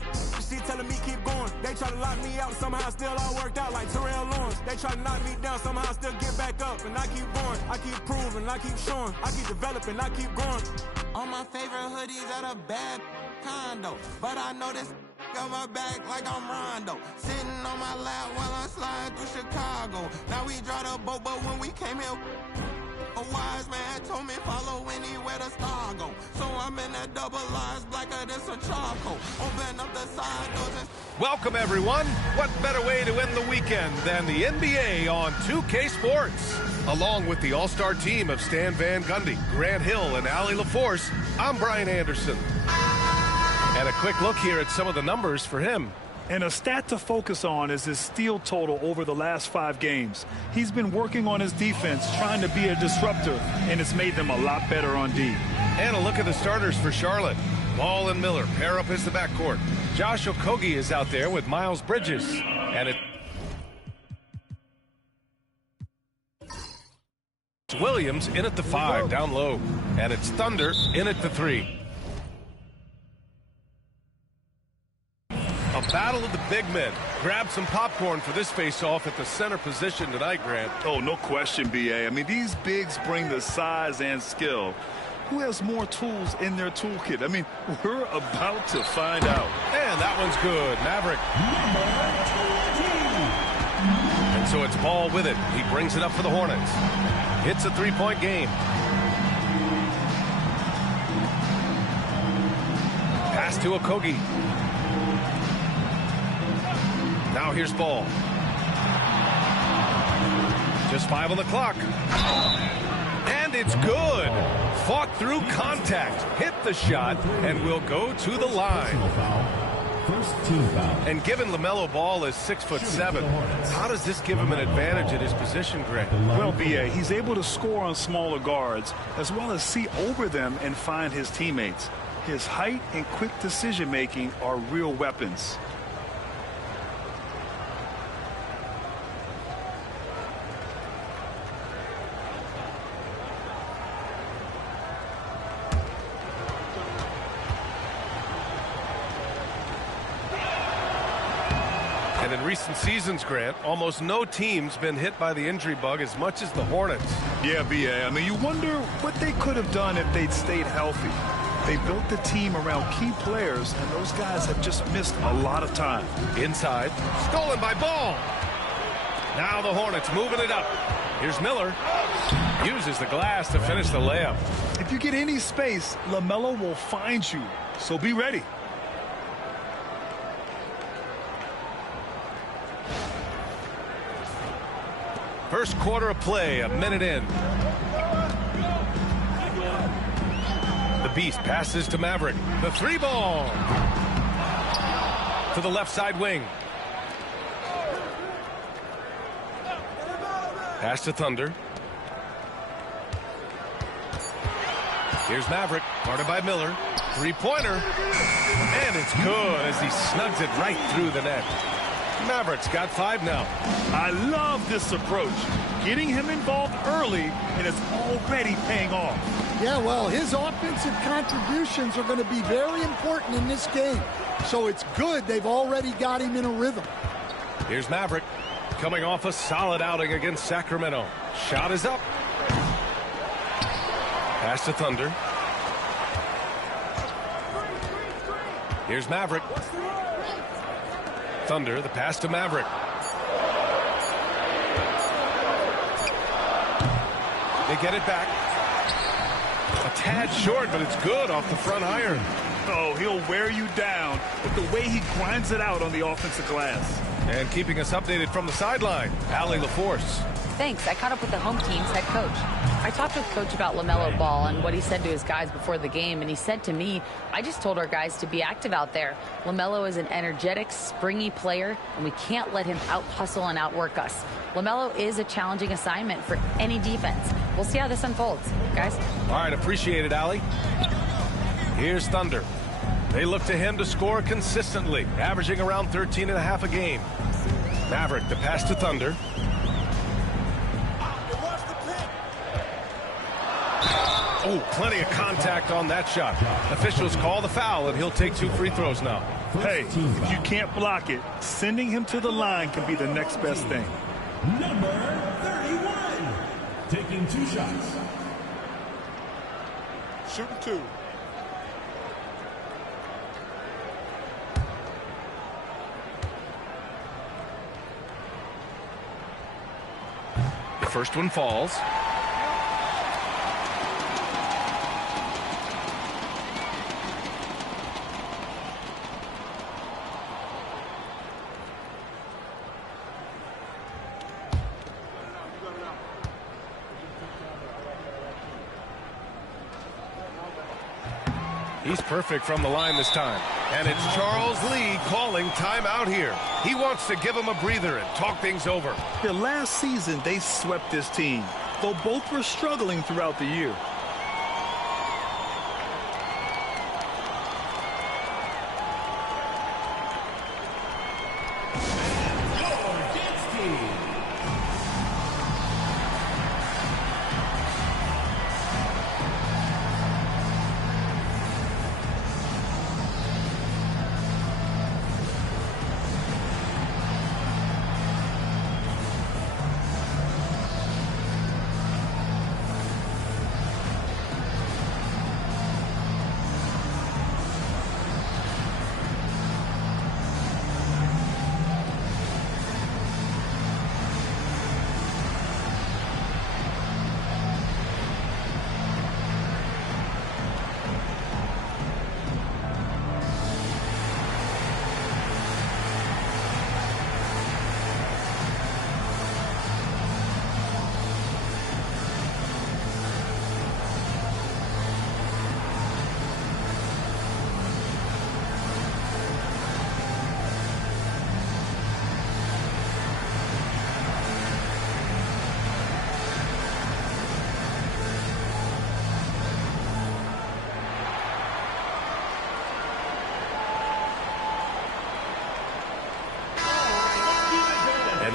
that she telling me keep going. They try to lock me out, somehow still all worked out like Terrell Lawrence. They try to knock me down, somehow still get back up. And I keep going, I keep proving, I keep showing, I keep developing, I keep growing. All my favorite hoodies at a bad condo, but I know this got my back like I'm Rondo. Sitting on my lap while I'm sliding through Chicago. Now we drive the boat, but when we came here, a wise man told me follow anywhere the star go. So I'm in that double R's blacker than some charcoal. Open up the side doors and... Welcome, everyone. What better way to end the weekend than the NBA on 2K Sports? Along with the all-star team of Stan Van Gundy, Grant Hill, and Allie LaForce, I'm Brian Anderson. And a quick look here at some of the numbers for him. And a stat to focus on is his steal total over the last 5 games. He's been working on his defense, trying to be a disruptor, and it's made them a lot better on D. And a look at the starters for Charlotte. Ball and Miller pair up as the backcourt. Josh Okogie is out there with Miles Bridges. And it's Williams in at the 5, down low. And it's Thunder in at the 3. A battle of the big men. Grab some popcorn for this face-off at the center position tonight, Grant. Oh, no question, B.A. I mean, these bigs bring the size and skill. Who has more tools in their toolkit? I mean, we're about to find out. And that one's good. Maverick. And so it's Ball with it. He brings it up for the Hornets. It's a 3-point game. Pass to Okogie. Now here's Ball. Just 5 on the clock. And it's good. Fought through contact. Hit the shot and will go to the line. First team foul. And given LaMelo Ball is 6'7", how does this give him an advantage at his position, Greg? Well, B.A., he's able to score on smaller guards as well as see over them and find his teammates. His height and quick decision-making are real weapons. And in recent seasons, Grant, almost no team's been hit by the injury bug as much as the Hornets. Yeah, B.A., I mean, you wonder what they could have done if they'd stayed healthy. They built the team around key players, and those guys have just missed a lot of time. Inside, stolen by Ball. Now the Hornets moving it up. Here's Miller. Uses the glass to finish the layup. If you get any space, LaMelo will find you, so be ready. First quarter of play, a minute in. The Beast passes to Maverick. The 3-ball. To the left side wing. Pass to Thunder. Here's Maverick, guarded by Miller. 3-pointer. And it's good as he snugs it right through the net. Maverick's got 5 now. I love this approach. Getting him involved early, and it's already paying off. Yeah, well, his offensive contributions are going to be very important in this game. So it's good they've already got him in a rhythm. Here's Maverick, coming off a solid outing against Sacramento. Shot is up. Pass to Thunder. Here's Maverick. Thunder, the pass to Maverick. They get it back. A tad short, but it's good off the front iron. Oh, he'll wear you down with the way he grinds it out on the offensive glass. And keeping us updated from the sideline, Allie LaForce. Thanks. I caught up with the home team's head coach. I talked with Coach about LaMelo Ball and what he said to his guys before the game, and he said to me, I just told our guys to be active out there. LaMelo is an energetic, springy player, and we can't let him out-hustle and outwork us. LaMelo is a challenging assignment for any defense. We'll see how this unfolds, guys. All right, appreciate it, Allie. Here's Thunder. They look to him to score consistently, averaging around 13.5 a game. Maverick, the pass to Thunder. Oh, plenty of contact on that shot. Officials call the foul, and he'll take 2 free throws now. Hey, if you can't block it, sending him to the line can be the next best thing. Number 31, taking 2 shots. Shooting 2. The first one falls. He's perfect from the line this time. And it's Charles Lee calling timeout here. He wants to give him a breather and talk things over. Yeah, last season, they swept this team, though both were struggling throughout the year.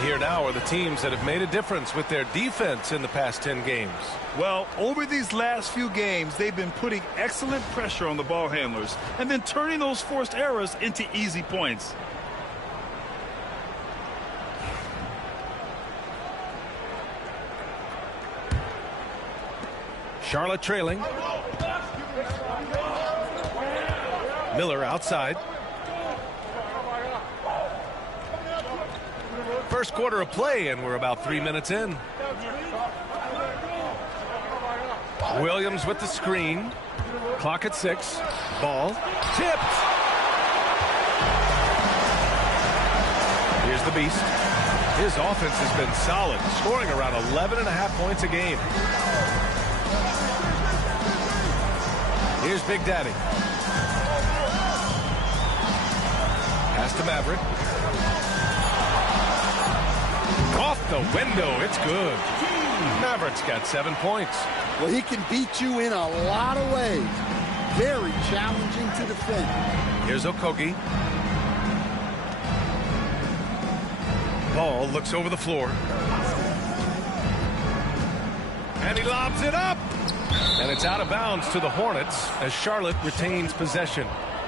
Here now are the teams that have made a difference with their defense in the past 10 games. Well, over these last few games, they've been putting excellent pressure on the ball handlers and then turning those forced errors into easy points. Charlotte trailing. Miller outside. First quarter of play, and we're about 3 minutes in. Williams with the screen. Clock at 6. Ball tipped. Here's the beast. His offense has been solid, scoring around 11.5 points a game. Here's Big Daddy. Pass to Maverick. Off the window, it's good. Maverick's got 7 points. Well, he can beat you in a lot of ways. Very challenging to defend. Here's Okogie. Ball looks over the floor. And he lobs it up. And it's out of bounds to the Hornets as Charlotte retains possession.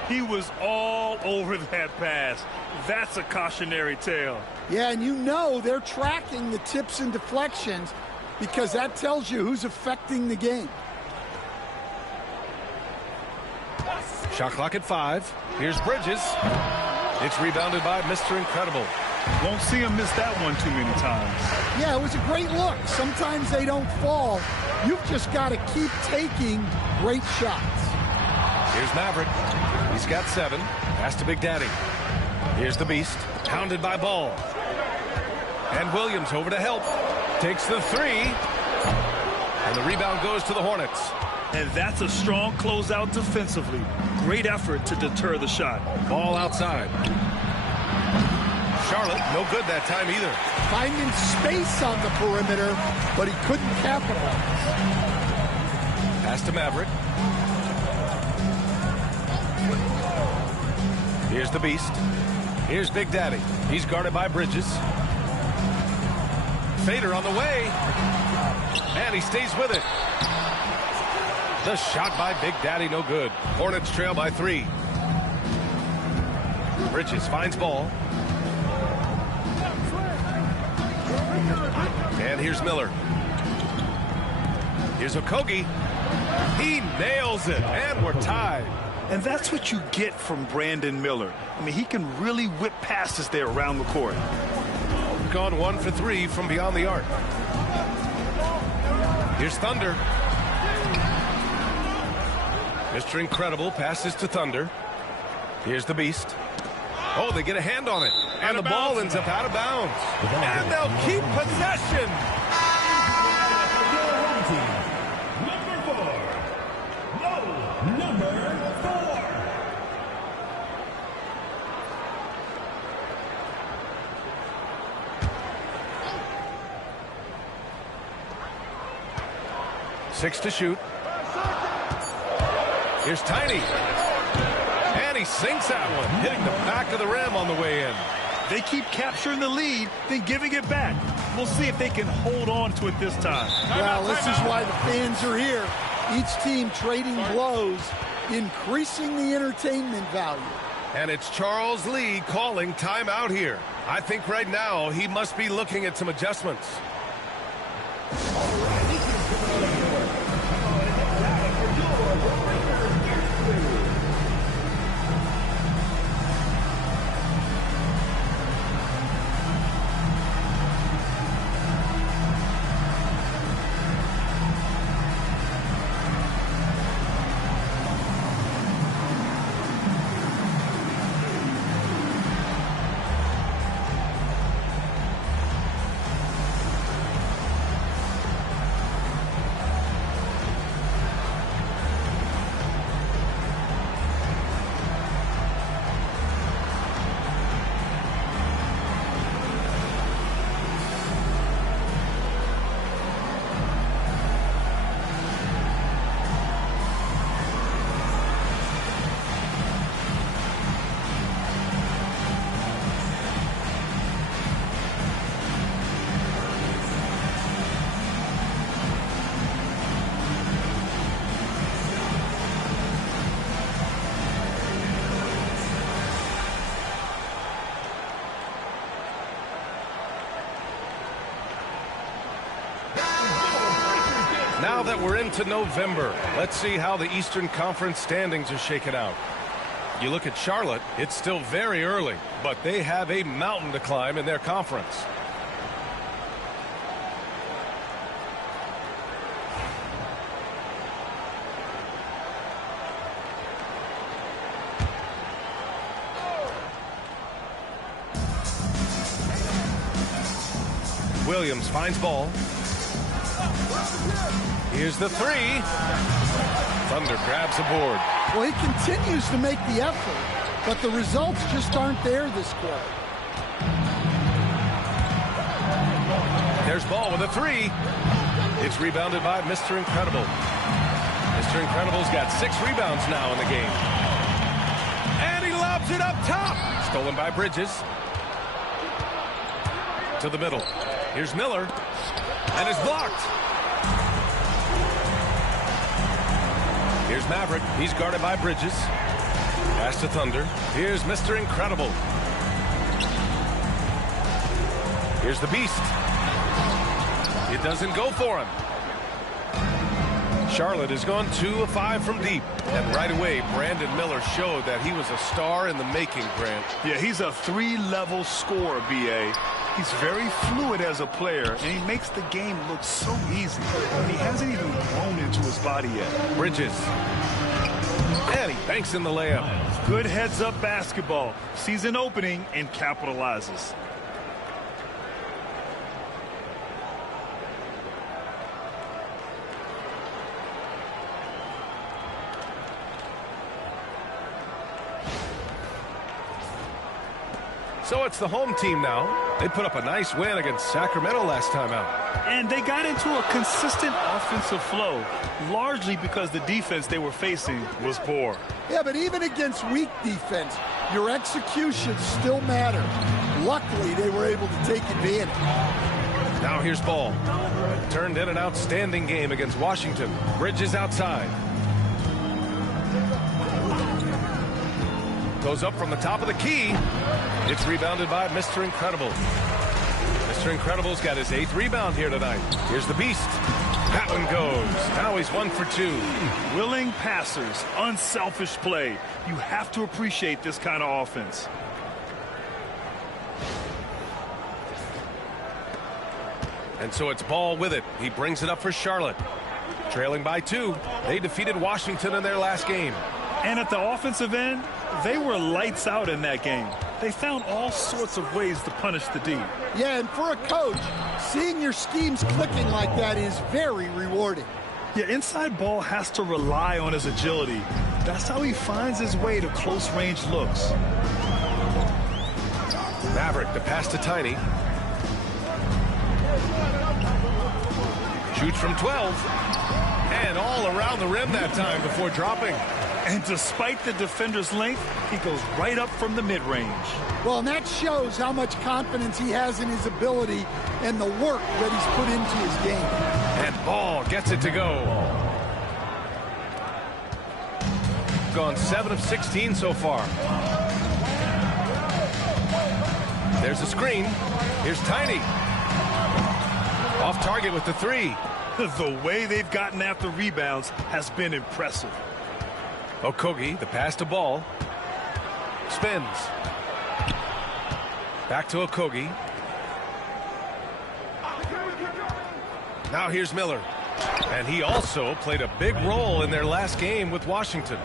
He was all over that pass. That's a cautionary tale. Yeah, and you know they're tracking the tips and deflections because that tells you who's affecting the game. Shot clock at 5. Here's Bridges. It's rebounded by Mr. Incredible. Won't see him miss that one too many times. Yeah, it was a great look. Sometimes they don't fall. You've just got to keep taking great shots. Here's Maverick. He's got 7. Pass to Big Daddy. Here's the Beast. Pounded by Ball. And Williams over to help. Takes the 3. And the rebound goes to the Hornets. And that's a strong closeout defensively. Great effort to deter the shot. Ball outside. Charlotte, no good that time either. Finding space on the perimeter, but he couldn't capitalize. Pass to Maverick. Here's the Beast. Here's Big Daddy. He's guarded by Bridges. Fader on the way. And he stays with it. The shot by Big Daddy, no good. Hornets trail by 3. Bridges finds ball. And here's Miller. Here's Okogie. He nails it, and we're tied. And that's what you get from Brandon Miller. I mean, he can really whip passes there around the court. Gone 1 for 3 from beyond the arc. Here's Thunder. Mr. Incredible passes to Thunder. Here's the Beast. Oh, they get a hand on it. And the ball ends up out of bounds. And they'll keep possession. Number 4. 6 to shoot. Here's Tiny. And he sinks that one, hitting the back of the rim on the way in. They keep capturing the lead, then giving it back. We'll see if they can hold on to it this time. Well, this is why the fans are here. Each team trading blows, increasing the entertainment value. And it's Charles Lee calling timeout here. I think right now he must be looking at some adjustments. Now that we're into November, let's see how the Eastern Conference standings are shaken out. You look at Charlotte, it's still very early, but they have a mountain to climb in their conference. Williams finds ball. Here's the three. Thunder grabs the board. Well, he continues to make the effort, but the results just aren't there this quarter. There's ball with a three. It's rebounded by Mr. Incredible. Mr. Incredible's got 6 rebounds now in the game. And he lobs it up top. Stolen by Bridges. To the middle. Here's Miller. And it's blocked. Here's Maverick. He's guarded by Bridges. Pass to Thunder. Here's Mr. Incredible. Here's the Beast. It doesn't go for him. Charlotte has gone 2 of 5 from deep. And right away, Brandon Miller showed that he was a star in the making, Grant. Yeah, he's a 3-level scorer, B.A. He's very fluid as a player, and he makes the game look so easy. And he hasn't even grown into his body yet. Bridges. And he banks in the layup. Good heads-up basketball. Sees an opening and capitalizes. So it's the home team now. They put up a nice win against Sacramento last time out. And they got into a consistent offensive flow, largely because the defense they were facing was poor. Yeah, but even against weak defense, your execution still matters. Luckily, they were able to take advantage. Now here's Ball. Turned in an outstanding game against Goes up from the top of the key. It's rebounded by Mr. Incredible. Mr. Incredible's got his 8th rebound here tonight. Here's the Beast. That one goes. Now he's 1 for 2. Willing passers, unselfish play. You have to appreciate this kind of offense. And so it's Ball with it. He brings it up for Charlotte. Trailing by 2. They defeated Washington in their last game. And at the offensive end, they were lights out in that game. They found all sorts of ways to punish the D. Yeah, and for a coach, seeing your schemes clicking like that is very rewarding. Yeah, inside Ball has to rely on his agility. That's how he finds his way to close-range looks. Maverick, the pass to Tiny. Shoots from 12. And all around the rim that time before dropping. And despite the defender's length, he goes right up from the mid-range. Well, and that shows how much confidence he has in his ability and the work that he's put into his game. And Ball gets it to go. Gone 7 of 16 so far. There's a screen. Here's Tiny. Off target with the 3. The way they've gotten after rebounds has been impressive. Okogie, the pass to Ball. Spins. Back to Okogie. Now here's Miller. And he also played a big role in their last game with Washington.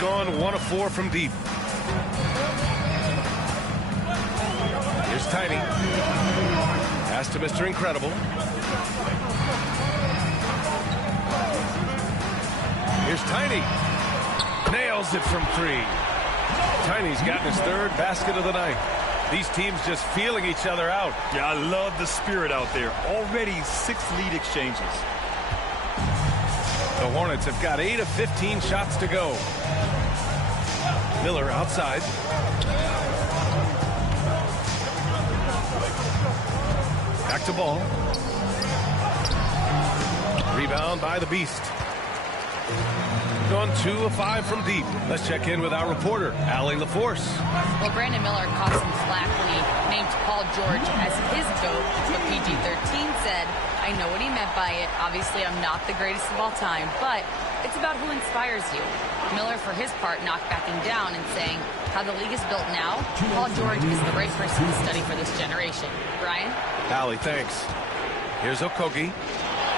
Gone 1 of 4 from deep. Here's Tiny. Pass to Mr. Incredible. Here's Tiny. Nails it from 3. Tiny's gotten his 3rd basket of the night. These teams just feeling each other out. Yeah, I love the spirit out there. Already 6 lead exchanges. The Hornets have got 8 of 15 shots to go. Miller outside. Back to Ball. Rebound by the Beast. Gone 2 of 5 from deep. Let's check in with our reporter, Allie LaForce. Well, Brandon Miller caught some slack when he named Paul George as his GOAT, but PG-13 said, I know what he meant by it. Obviously, I'm not the greatest of all time, but it's about who inspires you. Miller, for his part, knocked backing down and saying, how the league is built now, Paul George is the right person to study for this generation. Brian? Allie, thanks. Here's Okogie.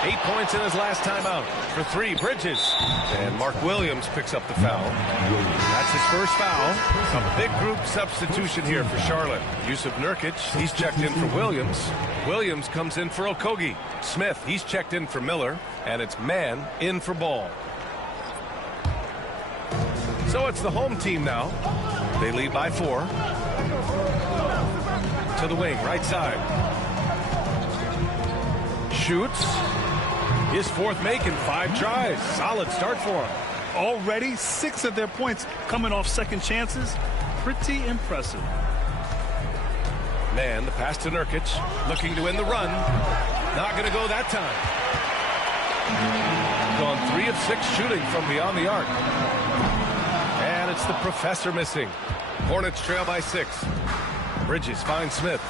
8 points in his last time out. For 3, Bridges. And Mark Williams picks up the foul. That's his first foul. A big group substitution here for Charlotte. Yusuf Nurkic, he's checked in for Williams. Williams comes in for Okogie. Smith, he's checked in for Miller. And it's Mann in for Ball. So it's the home team now. They lead by 4. To the wing, right side. Shoots. His 4th make in 5 tries. Solid start for him. Already 6 of their points coming off second chances. Pretty impressive. Man, the pass to Nurkic. Looking to win the run. Not going to go that time. Gone 3 of 6 shooting from beyond the arc. And it's the professor missing. Hornets trail by 6. Bridges finds Smith.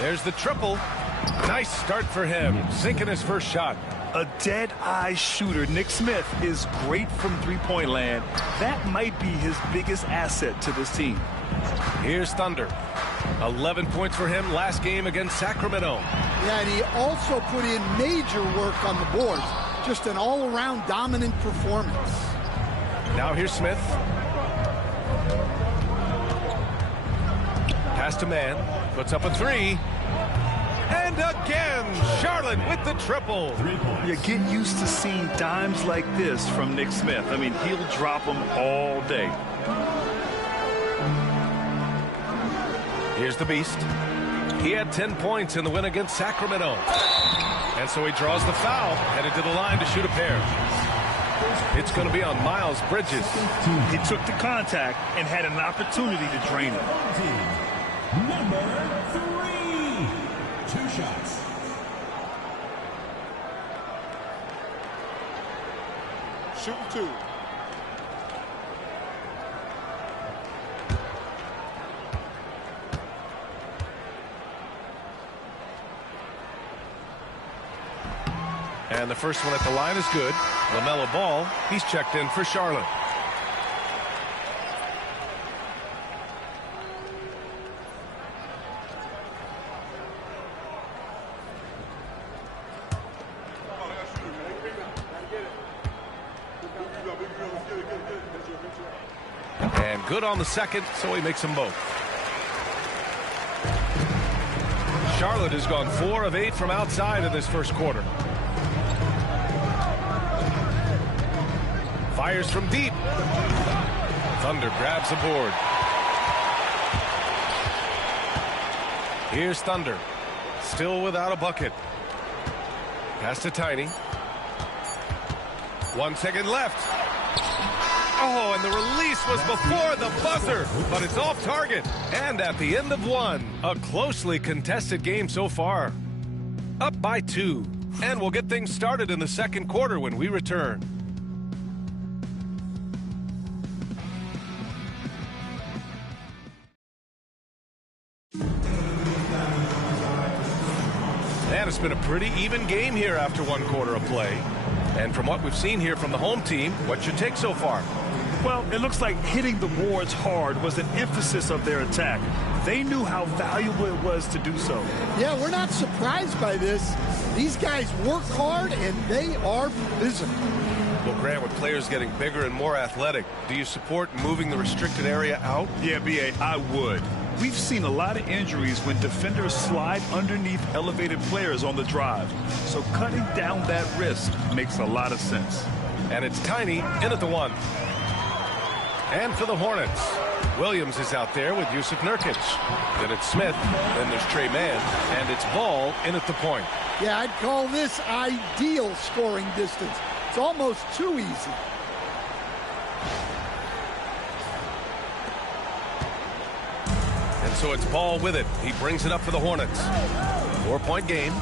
There's the triple. Nice start for him. Sinking his first shot. A dead-eye shooter. Nick Smith is great from three-point land. That might be his biggest asset to this team. Here's Thunder. 11 points for him last game against Sacramento. Yeah, and he also put in major work on the boards. Just an all-around dominant performance. Now here's Smith. Pass to Mann. Puts up a 3. And again, Charlotte with the triple. You get used to seeing dimes like this from Nick Smith. I mean, he'll drop them all day. Here's the Beast. He had 10 points in the win against Sacramento. And so he draws the foul, headed to the line to shoot a pair. It's going to be on Miles Bridges. He took the contact and had an opportunity to drain it. Number 3. 2 shots. Shooting 2. And the first one at the line is good. LaMelo Ball, he's checked in for Charlotte. And good on the second, so he makes them both. Charlotte has gone 4 of 8 from outside in this first quarter. Fires from deep. Thunder grabs the board. Here's Thunder. Still without a bucket. Pass to Tiny. 1 second left. Oh, and the release was before the buzzer, but it's off target. And at the end of 1, a closely contested game so far. Up by 2, and we'll get things started in the second quarter when we return. And it's been a pretty even game here after 1 quarter of play. And from what we've seen here from the home team, what's your take so far? Well, it looks like hitting the boards hard was an emphasis of their attack. They knew how valuable it was to do so. Yeah, we're not surprised by this. These guys work hard, and they are physical. Well, Grant, with players getting bigger and more athletic, do you support moving the restricted area out? Yeah, B.A., I would. We've seen a lot of injuries when defenders slide underneath elevated players on the drive. So cutting down that risk makes a lot of sense. And it's Tiny in at the 1. And for the Hornets, Williams is out there with Yusuf Nurkic. Then it's Smith, then there's Trey Mann, and it's Ball in at the point. Yeah, I'd call this ideal scoring distance. It's almost too easy. And so it's Ball with it. He brings it up for the Hornets. 4-point game.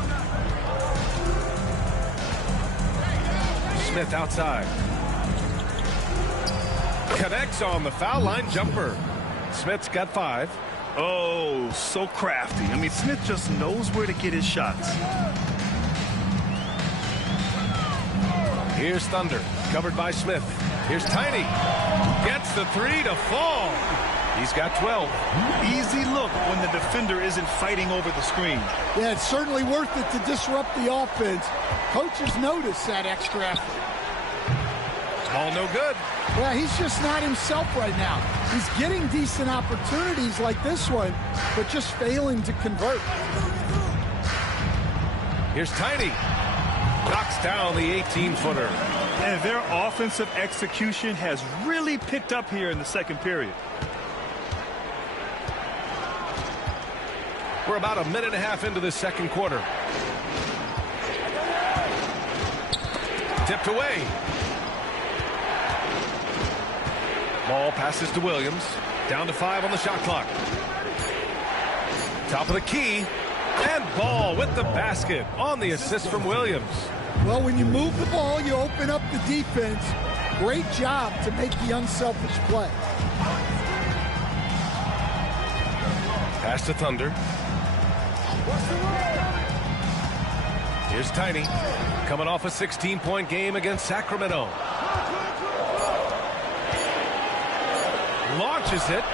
Smith outside. Connects on the foul line jumper. Smith's got 5. Oh, so crafty. I mean, Smith just knows where to get his shots. Here's Thunder, covered by Smith. Here's Tiny. Gets the 3 to fall. He's got 12. Easy look when the defender isn't fighting over the screen. Yeah, it's certainly worth it to disrupt the offense. Coaches notice that extra effort. Ball no good. Yeah, he's just not himself right now. He's getting decent opportunities like this one, but just failing to convert. Here's Tiny. Knocks down the 18-footer. And their offensive execution has really picked up here in the second period. We're about a minute and a half into this second quarter. Tipped away. Ball passes to Williams. Down to 5 on the shot clock. Top of the key. And Ball with the basket on the assist from Williams. Well, when you move the ball, you open up the defense. Great job to make the unselfish play. Pass to Thunder. Here's Tiny. Coming off a 16-point game against Sacramento. Launches it.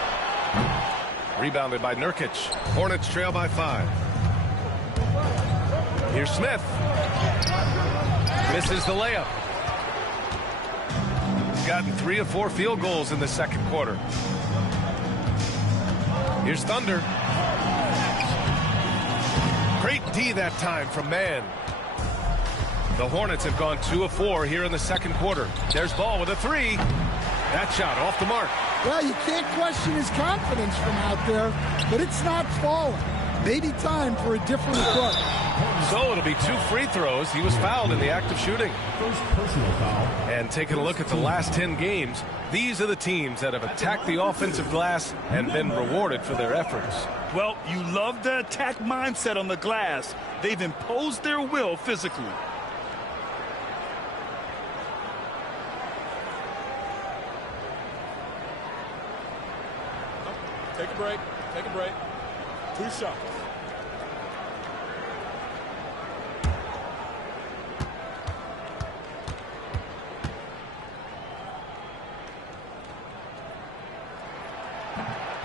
Rebounded by Nurkic. Hornets trail by 5. Here's Smith. Misses the layup. He's gotten 3 of 4 field goals in the second quarter. Here's Thunder. Great D that time from Mann. The Hornets have gone 2 of 4 here in the second quarter. There's Ball with a 3. That shot off the mark. Well, you can't question his confidence from out there, but it's not falling. maybe time for a different approach. So it'll be 2 free throws. He was fouled in the act of shooting. First personal foul. And taking a look at the last 10 games, these are the teams that have attacked the offensive glass and been rewarded for their efforts. Well, you love the attack mindset on the glass. They've imposed their will physically. Take a break. Take a break. 2 shots.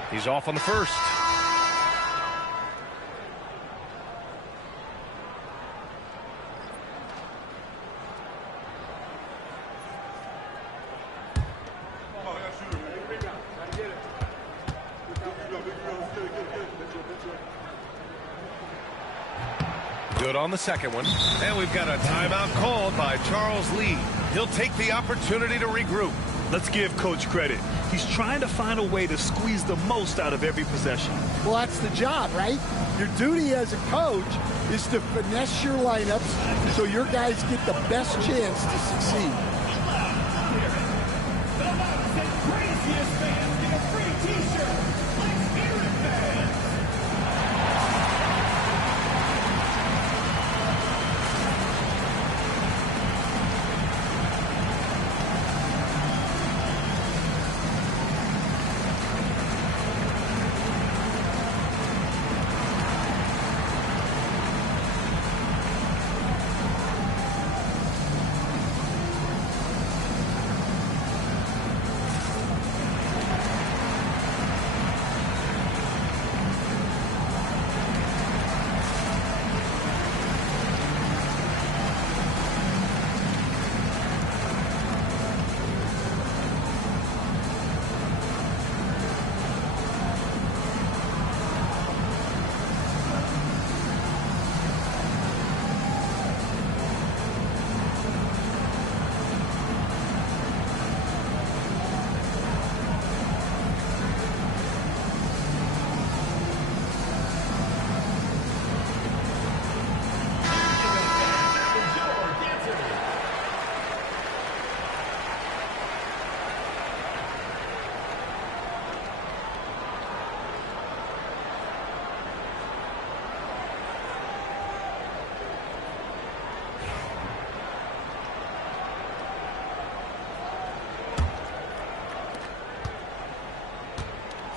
He's off on the first. Good on the second one. And we've got a timeout called by Charles Lee. He'll take the opportunity to regroup. Let's give Coach credit. He's trying to find a way to squeeze the most out of every possession. Well, that's the job, right? Your duty as a coach is to finesse your lineups so your guys get the best chance to succeed.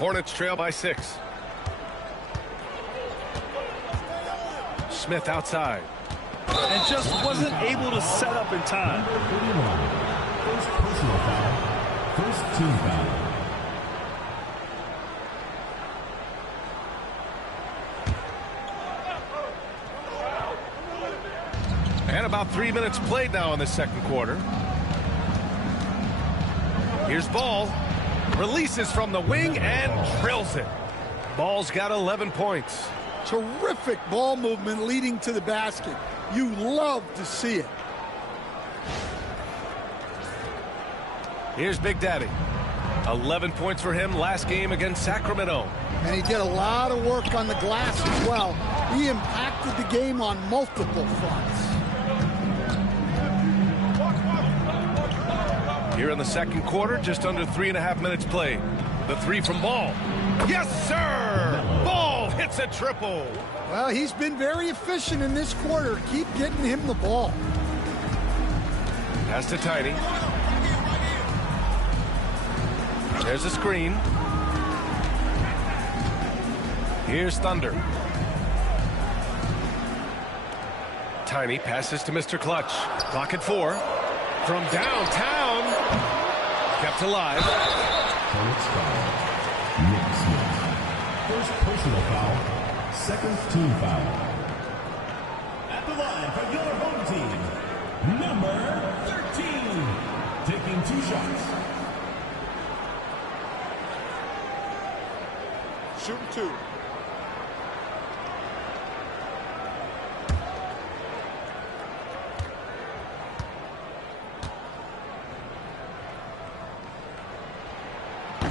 Hornets trail by 6. Smith outside. And just wasn't able to set up in time. First personal foul. First team foul. And about 3 minutes played now in the second quarter. Here's Ball. Releases from the wing and drills it. Ball's got 11 points. Terrific ball movement leading to the basket. You love to see it. Here's Big Daddy. 11 points for him last game against Sacramento. And he did a lot of work on the glass as well. He impacted the game on multiple fronts. Here in the second quarter, just under 3.5 minutes played. The three from Ball. Yes, sir! Ball hits a triple. Well, he's been very efficient in this quarter. Keep getting him the ball. Pass to Tiny. There's a screen. Here's Thunder. Tiny passes to Mr. Clutch. Clock at 4. From downtown. Kept alive. Hornets foul. Nick Smith. First personal foul. Second team foul. At the line for your home team, number 13. Taking 2 shots. Shooting 2.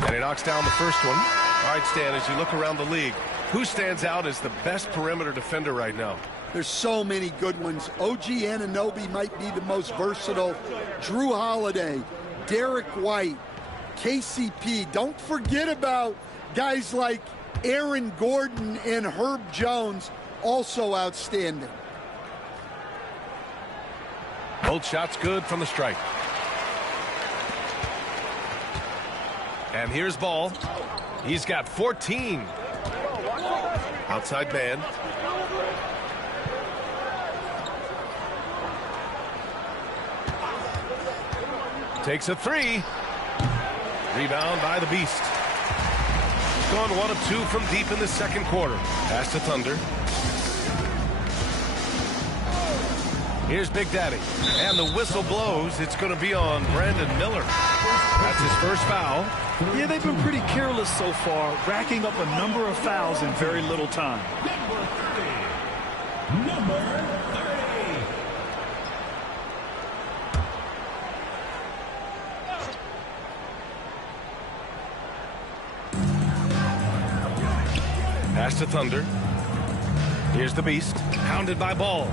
And he knocks down the first one. All right, Stan, as you look around the league, Who stands out as the best perimeter defender right now? There's so many good ones. OG Anunoby might be the most versatile. Drew Holiday, Derek White, KCP. Don't forget about guys like Aaron Gordon and Herb Jones, also outstanding. Both shots good from the stripe. And here's Ball. He's got 14. Outside man. Takes a three. Rebound by the Beast. He's gone 1 of 2 from deep in the second quarter. Pass to Thunder. Here's Big Daddy. And the whistle blows. It's going to be on Brandon Miller. That's his first foul. Yeah, they've been pretty careless so far, racking up a number of fouls in very little time. Number 30. Pass to Thunder. Here's the Beast. Hounded by Ball.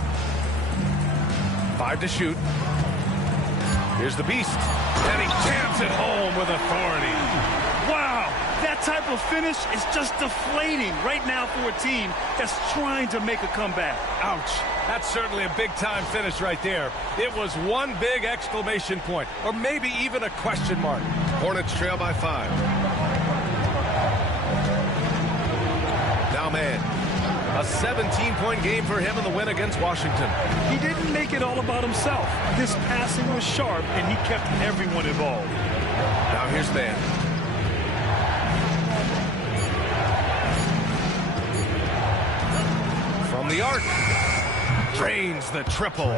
5 to shoot. Here's the Beast. And he jams it home with authority. Wow, that type of finish is just deflating right now for a team that's trying to make a comeback. Ouch. That's certainly a big-time finish right there. It was one big exclamation point, or maybe even a question mark. Hornets trail by 5. Now, man, a 17-point game for him in the win against Washington. He didn't make it all about himself. His passing was sharp, and he kept everyone involved. Now here's Man. From the arc. Drains the triple.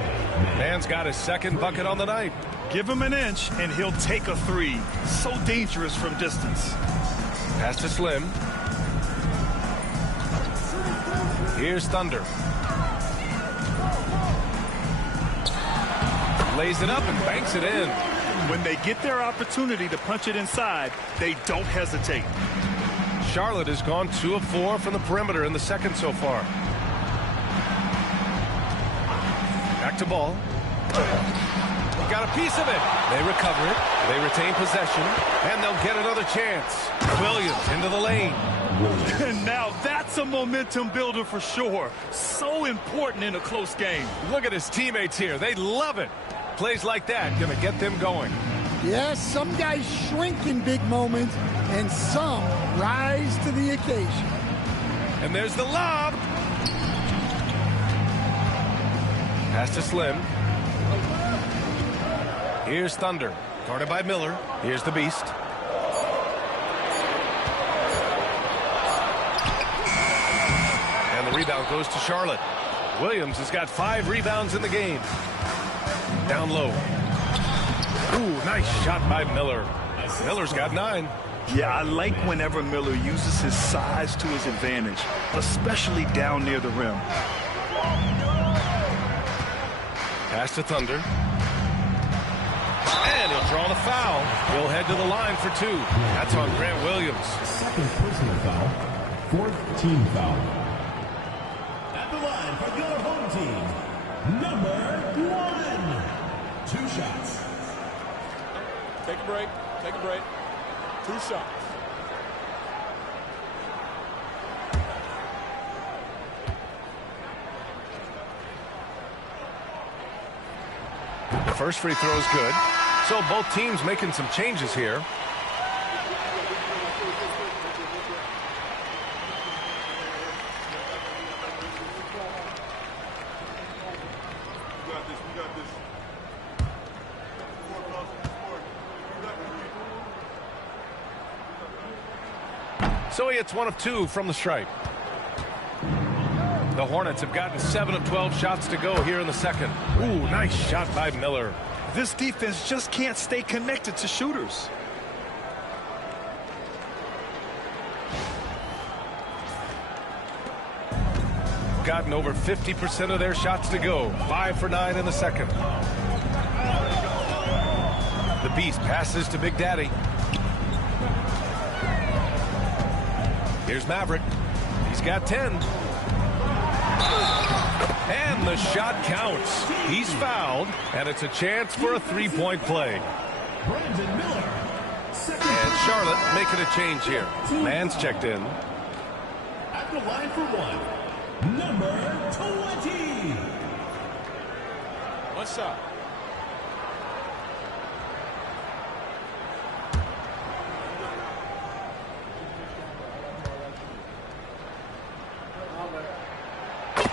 Man's got his second bucket on the night. Give him an inch, and he'll take a three. So dangerous from distance. Pass to Slim. Here's Thunder. Lays it up and banks it in. When they get their opportunity to punch it inside, they don't hesitate. Charlotte has gone 2 of 4 from the perimeter in the second so far. Back to Ball. Got a piece of it. They recover it. They retain possession. And they'll get another chance. Williams into the lane. And now that's a momentum builder for sure. So important in a close game. Look at his teammates here. They love it. Plays like that going to get them going. Yes, some guys shrink in big moments, and some rise to the occasion. And there's the lob. Pass to Slim. Here's Thunder. Guarded by Miller. Here's the Beast. And the rebound goes to Charlotte. Williams has got 5 rebounds in the game. Down low. Ooh, nice shot by Miller. Miller's got 9. Yeah, I like whenever Miller uses his size to his advantage, especially down near the rim. Pass to Thunder. And he'll draw the foul. He'll head to the line for 2. That's on Grant Williams. Second personal foul. 4th team foul. At the line for your home team, number 1. 2 shots. Take a break. Take a break. 2 shots. The first free throw is good. So both teams making some changes here. So he hits 1 of 2 from the stripe. The Hornets have gotten 7 of 12 shots to go here in the second. Ooh, nice shot by Miller. This defense just can't stay connected to shooters. Gotten over 50% of their shots to go. 5 for 9 in the second. The Beast passes to Big Daddy. Here's Maverick. He's He's got 10. And the shot counts. He's fouled, and it's a chance for a three-point play. And Charlotte making a change here. Mann's checked in. At the line for one, number 20. One shot.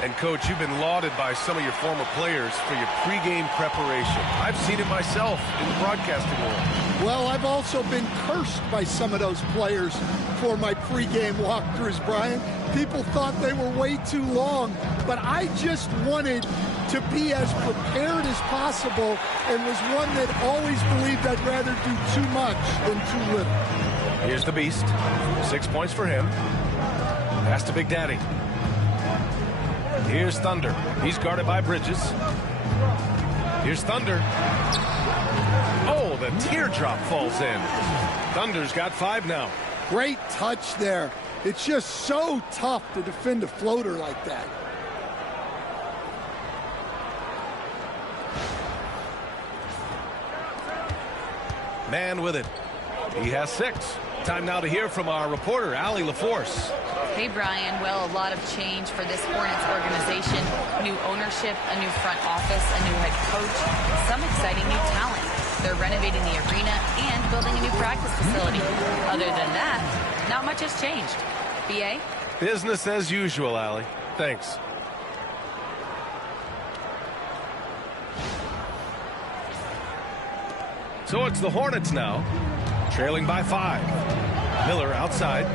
And, Coach, you've been lauded by some of your former players for your pregame preparation. I've seen it myself in the broadcasting world. Well, I've also been cursed by some of those players for my pregame walkthroughs, Brian. People thought they were way too long, but I just wanted to be as prepared as possible and was one that always believed I'd rather do too much than too little. Here's the Beast. 6 points for him. Pass to Big Daddy. Here's Thunder. He's guarded by Bridges. Here's Thunder. Oh, the teardrop falls in. Thunder's got 5 now. Great touch there. It's just so tough to defend a floater like that. Man with it. He has 6. Time now to hear from our reporter, Allie LaForce. Hey, Brian. Well, a lot of change for this Hornets organization. New ownership, a new front office, a new head coach, some exciting new talent. They're renovating the arena and building a new practice facility. Other than that, not much has changed. BA? Business as usual, Allie. Thanks. So it's the Hornets now, trailing by 5. Miller outside.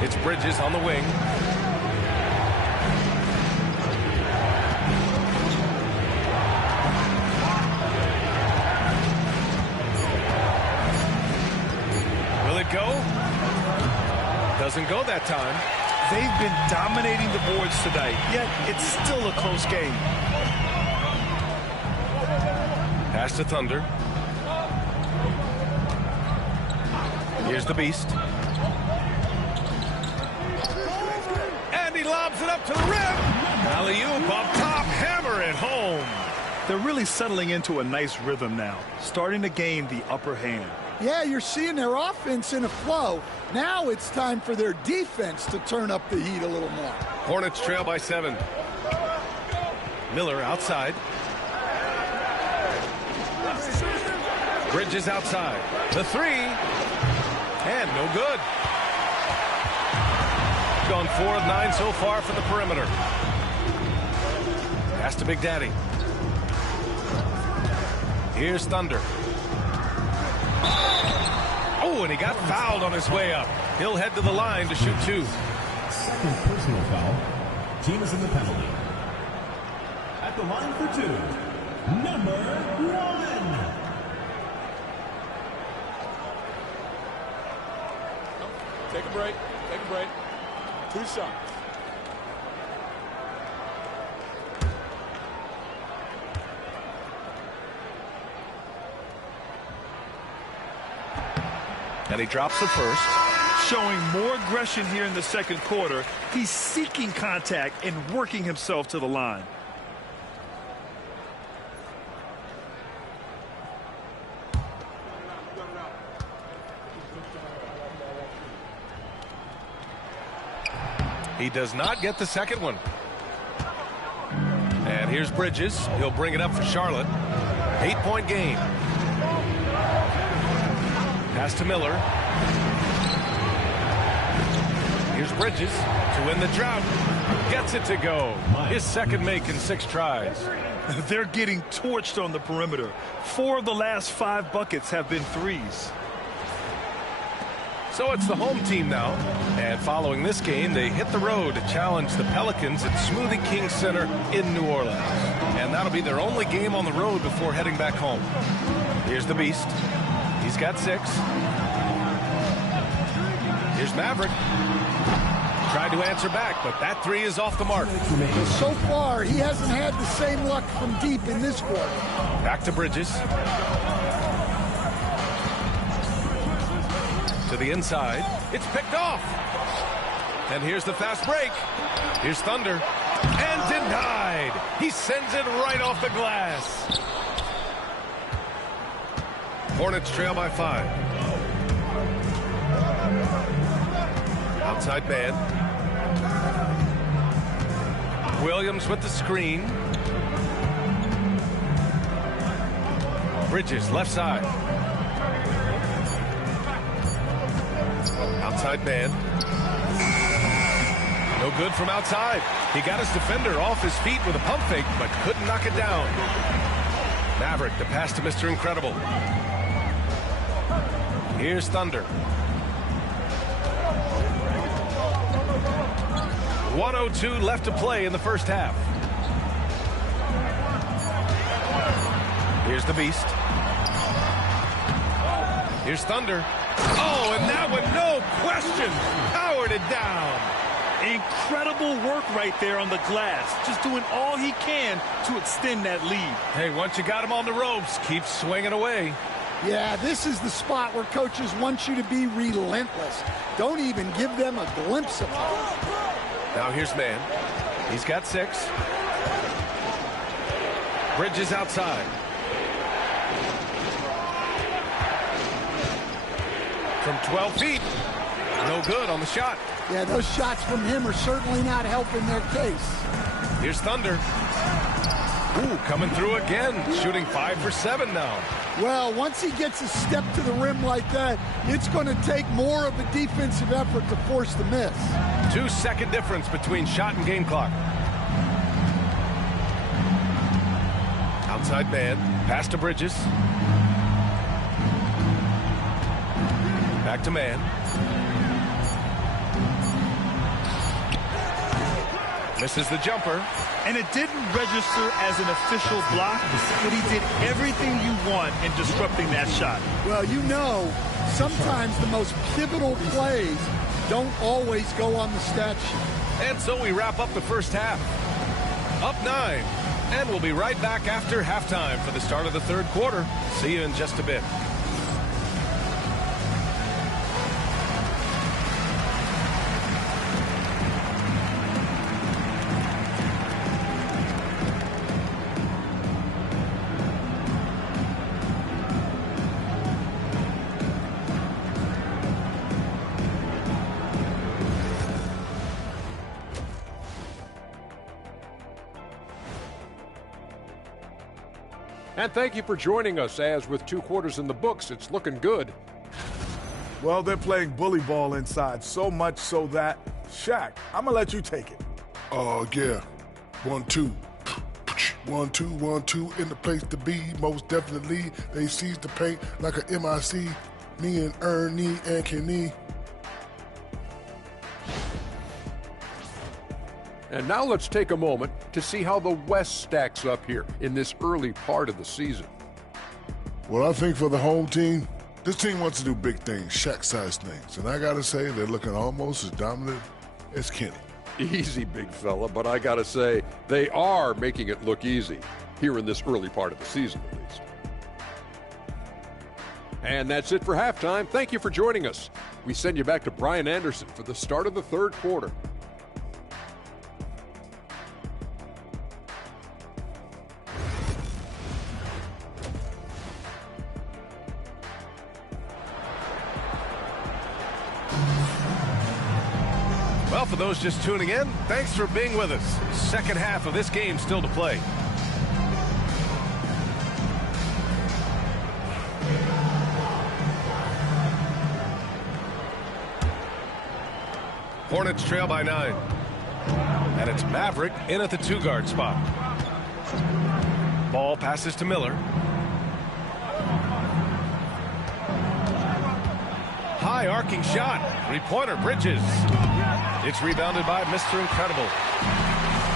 It's Bridges on the wing. Will it go? Doesn't go that time. They've been dominating the boards tonight, yet it's still a close game. Pass to Thunder. Here's the Beast. And he lobs it up to the rim. Alley-oop up top, hammer it home. They're really settling into a nice rhythm now, starting to gain the upper hand. Yeah, you're seeing their offense in a flow. Now it's time for their defense to turn up the heat a little more. Hornets trail by 7. Miller outside. Bridges outside. The 3. And no good. Gone 4 of 9 so far from the perimeter. Pass to Big Daddy. Here's Thunder. Oh, and he got fouled on his way up. He'll head to the line to shoot 2. Second personal foul. Team is in the penalty. At the line for 2, number 1. Take a break. Take a break. 2 shots. And he drops the first. Showing more aggression here in the second quarter. He's seeking contact and working himself to the line. He does not get the second one. And here's Bridges. He'll bring it up for Charlotte. 8-point game. Pass to Miller. Here's Bridges to win the drought. Gets it to go. His second make in 6 tries. They're getting torched on the perimeter. 4 of the last 5 buckets have been threes. So it's the home team now. And following this game, they hit the road to challenge the Pelicans at Smoothie King Center in New Orleans. And that'll be their only game on the road before heading back home. Here's the Beast. He's got 6. Here's Maverick. Tried to answer back, but that 3 is off the mark. So far, he hasn't had the same luck from deep in this quarter. Back to Bridges. To the inside. It's picked off. And here's the fast break. Here's Thunder. And denied. He sends it right off the glass. Hornets trail by 5. Outside man. Williams with the screen. Bridges left side. Outside man. No good from outside. He got his defender off his feet with a pump fake, but couldn't knock it down. Maverick, the pass to Mr. Incredible. Here's Thunder. 1:02 left to play in the first half. Here's the Beast. Here's Thunder. Oh, and that one, no question, powered it down. Incredible work right there on the glass. Just doing all he can to extend that lead. Hey, once you got him on the ropes, keep swinging away. Yeah, this is the spot where coaches want you to be relentless. Don't even give them a glimpse of it. Now here's man. He's got 6. Bridges outside. From 12 feet. No good on the shot. Yeah, those shots from him are certainly not helping their case. Here's Thunder. Ooh, coming through again. Shooting 5 for 7 now. Well, once he gets a step to the rim like that, it's going to take more of a defensive effort to force the miss. 2-second difference between shot and game clock. Outside man. Pass to Bridges. Back to man. Misses the jumper. And it didn't register as an official block, but he did everything you want in disrupting that shot. Well, you know, sometimes the most pivotal plays don't always go on the stat sheet. And so we wrap up the first half. Up 9. And we'll be right back after halftime for the start of the third quarter. See you in just a bit. And thank you for joining us, as with 2 quarters in the books, it's looking good. Well, they're playing bully ball inside, so much so that, Shaq, I'm going to let you take it. Yeah. 1-2. 1-2, 1-2, in the place to be, most definitely. They seize the paint like a MIC. Me and Ernie and Kenny. And now let's take a moment to see how the West stacks up here in this early part of the season. Well, I think for the home team, this team wants to do big things, Shaq-sized things. And I got to say, they're looking almost as dominant as Kenny. Easy, big fella, but I got to say, they are making it look easy here in this early part of the season, at least. And that's it for halftime. Thank you for joining us. We send you back to Brian Anderson for the start of the third quarter. Well, for those just tuning in, thanks for being with us. Second half of this game still to play. Hornets trail by 9. And it's Maverick in at the 2-guard spot. Ball passes to Miller. High arcing shot. 3-pointer, Bridges. It's rebounded by Mr. Incredible.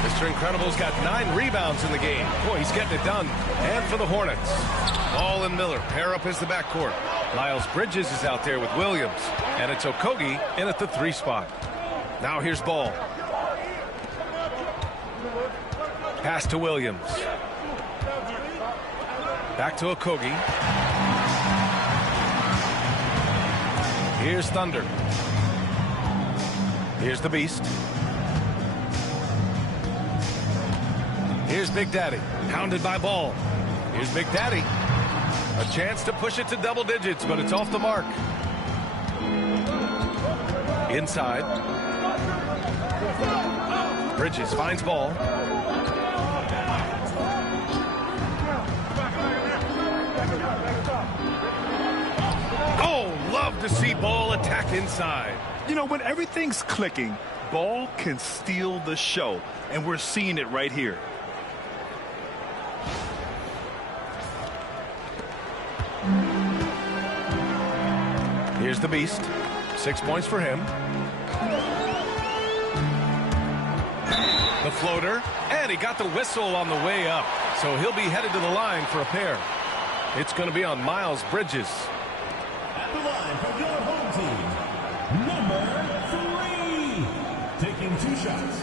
Mr. Incredible's got 9 rebounds in the game. Boy, he's getting it done. And for the Hornets, Ball and Miller pair up as the backcourt. Miles Bridges is out there with Williams. And it's Okogie in at the 3 spot. Now here's Ball. Pass to Williams. Back to Okogie. Here's Thunder. Here's the Beast. Here's Big Daddy, hounded by Ball. Here's Big Daddy. A chance to push it to double digits, but it's off the mark. Inside. Bridges finds Ball. Oh, love to see Ball attack inside. You know, when everything's clicking, Ball can steal the show, and we're seeing it right here. Here's the Beast. 6 points for him. The floater, and he got the whistle on the way up, so he'll be headed to the line for a pair. It's going to be on Miles Bridges. At the line for your home team, number 3, taking 2 shots.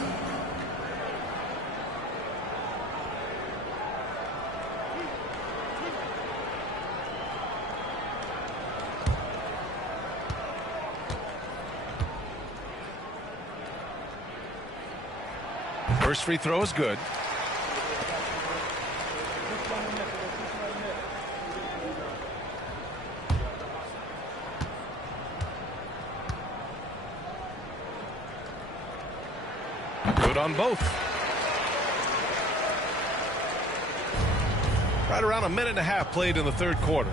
First free throw is good. Good on both. Right around a minute and a half played in the third quarter.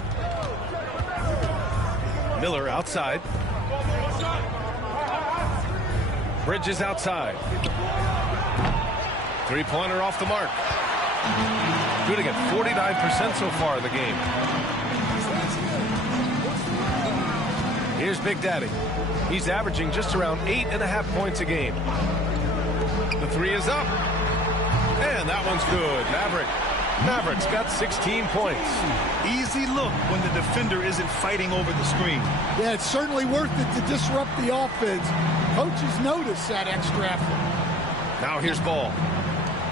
Miller outside. Bridges outside. Three-pointer off the mark. Shooting at 49% so far in the game. Here's Big Daddy. He's averaging just around 8.5 points a game. The three is up. And that one's good. Maverick's got 16 points. Easy look when the defender isn't fighting over the screen. Yeah, it's certainly worth it to disrupt the offense. Coaches notice that extra effort. Now here's Ball.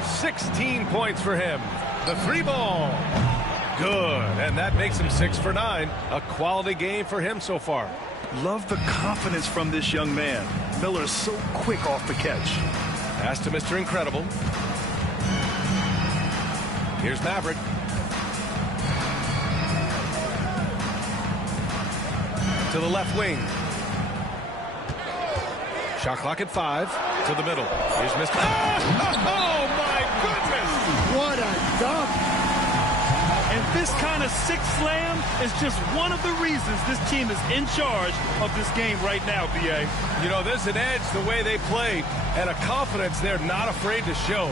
16 points for him. The three ball. Good. And that makes him 6 for 9. A quality game for him so far. Love the confidence from this young man. Miller's so quick off the catch. Pass to Mr. Incredible. Here's Maverick. To the left wing. Shot clock at 5. To the middle. Here's Mr. Oh, my goodness! What a dunk! And this kind of sixth slam is just one of the reasons this team is in charge of this game right now, B.A. You know, there's an edge the way they play and a confidence they're not afraid to show.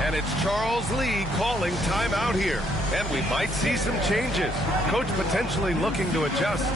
And it's Charles Lee calling timeout here. And we might see some changes. Coach potentially looking to adjust.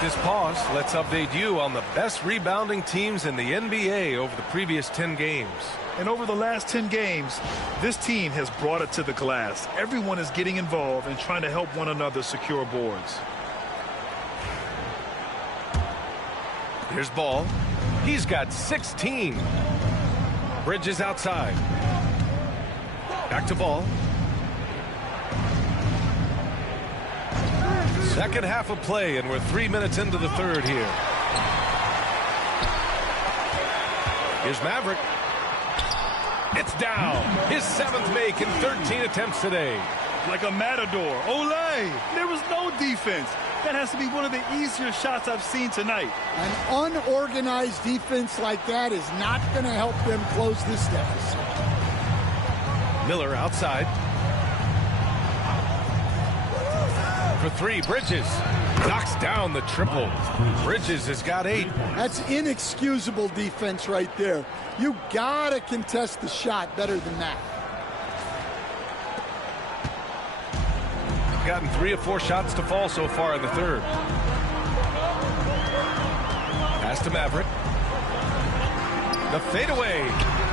This pause, let's update you on the best rebounding teams in the NBA over the previous 10 games. And over the last 10 games, this team has brought it to the glass. Everyone is getting involved and trying to help one another secure boards. Here's Ball. He's got 16. Bridges outside. Back to Ball. Second half of play, and we're 3 minutes into the third here. Here's Maverick. It's down. His 7th make in 13 attempts today. Like a matador. Olay! There was no defense. That has to be one of the easier shots I've seen tonight. An unorganized defense like that is not going to help them close this deficit. Miller outside. For 3, Bridges knocks down the triple. Bridges has got 8. That's inexcusable defense right there. You got to contest the shot better than that. Gotten 3 of 4 shots to fall so far in the third. Pass to Maverick. The fadeaway.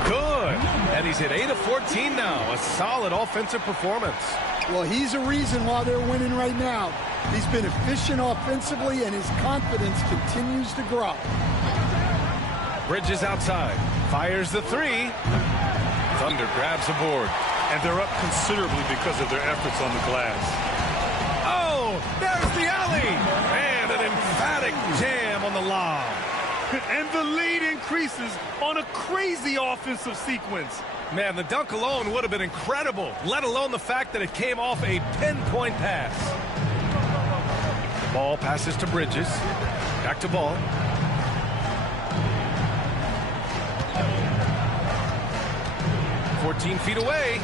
Good. And he's hit 8 of 14 now. A solid offensive performance. Well, he's a reason why they're winning right now. He's been efficient offensively, and his confidence continues to grow. Bridges outside. Fires the 3. Thunder grabs the board. And they're up considerably because of their efforts on the glass. Oh, there's the alley. And an emphatic jam on the lob. And the lead increases on a crazy offensive sequence. Man, the dunk alone would have been incredible, let alone the fact that it came off a pinpoint pass. Ball passes to Bridges. Back to Ball. "14 feet away.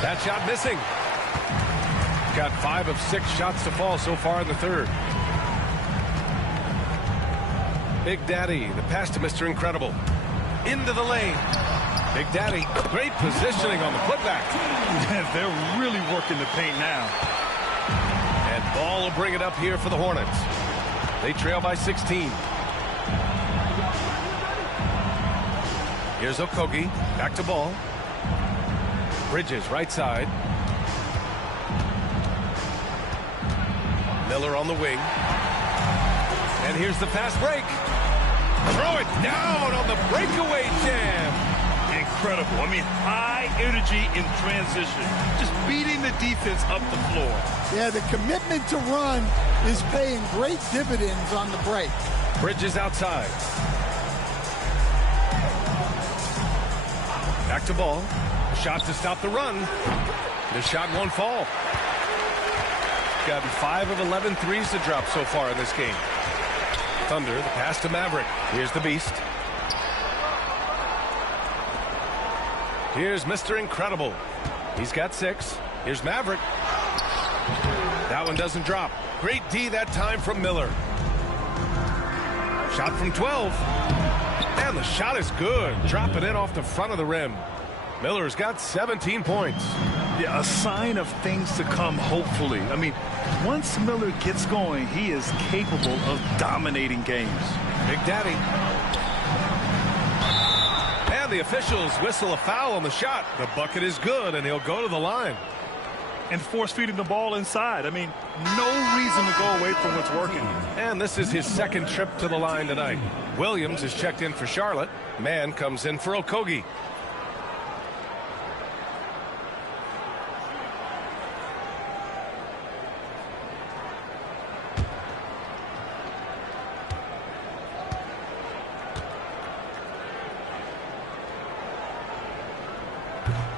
That shot missing. Got 5 of 6 shots to fall so far in the third. Big Daddy, the pass to Mr. Incredible. Into the lane. Big Daddy, great positioning on the putback. They're really working the paint now. And Ball will bring it up here for the Hornets. They trail by 16. Here's Okogie. Back to Ball. Bridges, right side. Miller on the wing. And here's the fast break. Throw it down on the breakaway jam. Incredible. I mean, high energy in transition. Just beating the defense up the floor. Yeah, the commitment to run is paying great dividends on the break. Bridges outside. Back to Ball. Shot to stop the run. The shot won't fall. Gotten 5 of 11 threes to drop so far in this game. Thunder, the pass to Maverick. Here's the Beast. Here's Mr. Incredible. He's got 6. Here's Maverick. That one doesn't drop. Great D that time from Miller. Shot from 12. And the shot is good. Dropping it off the front of the rim. Miller's got 17 points. Yeah, a sign of things to come, hopefully. I mean, once Miller gets going, he is capable of dominating games. Big Daddy. And the officials whistle a foul on the shot. The bucket is good, and he'll go to the line. And force feeding the ball inside. I mean, no reason to go away from what's working. And this is his 2nd trip to the line tonight. Williams is checked in for Charlotte. Mann comes in for Okogie.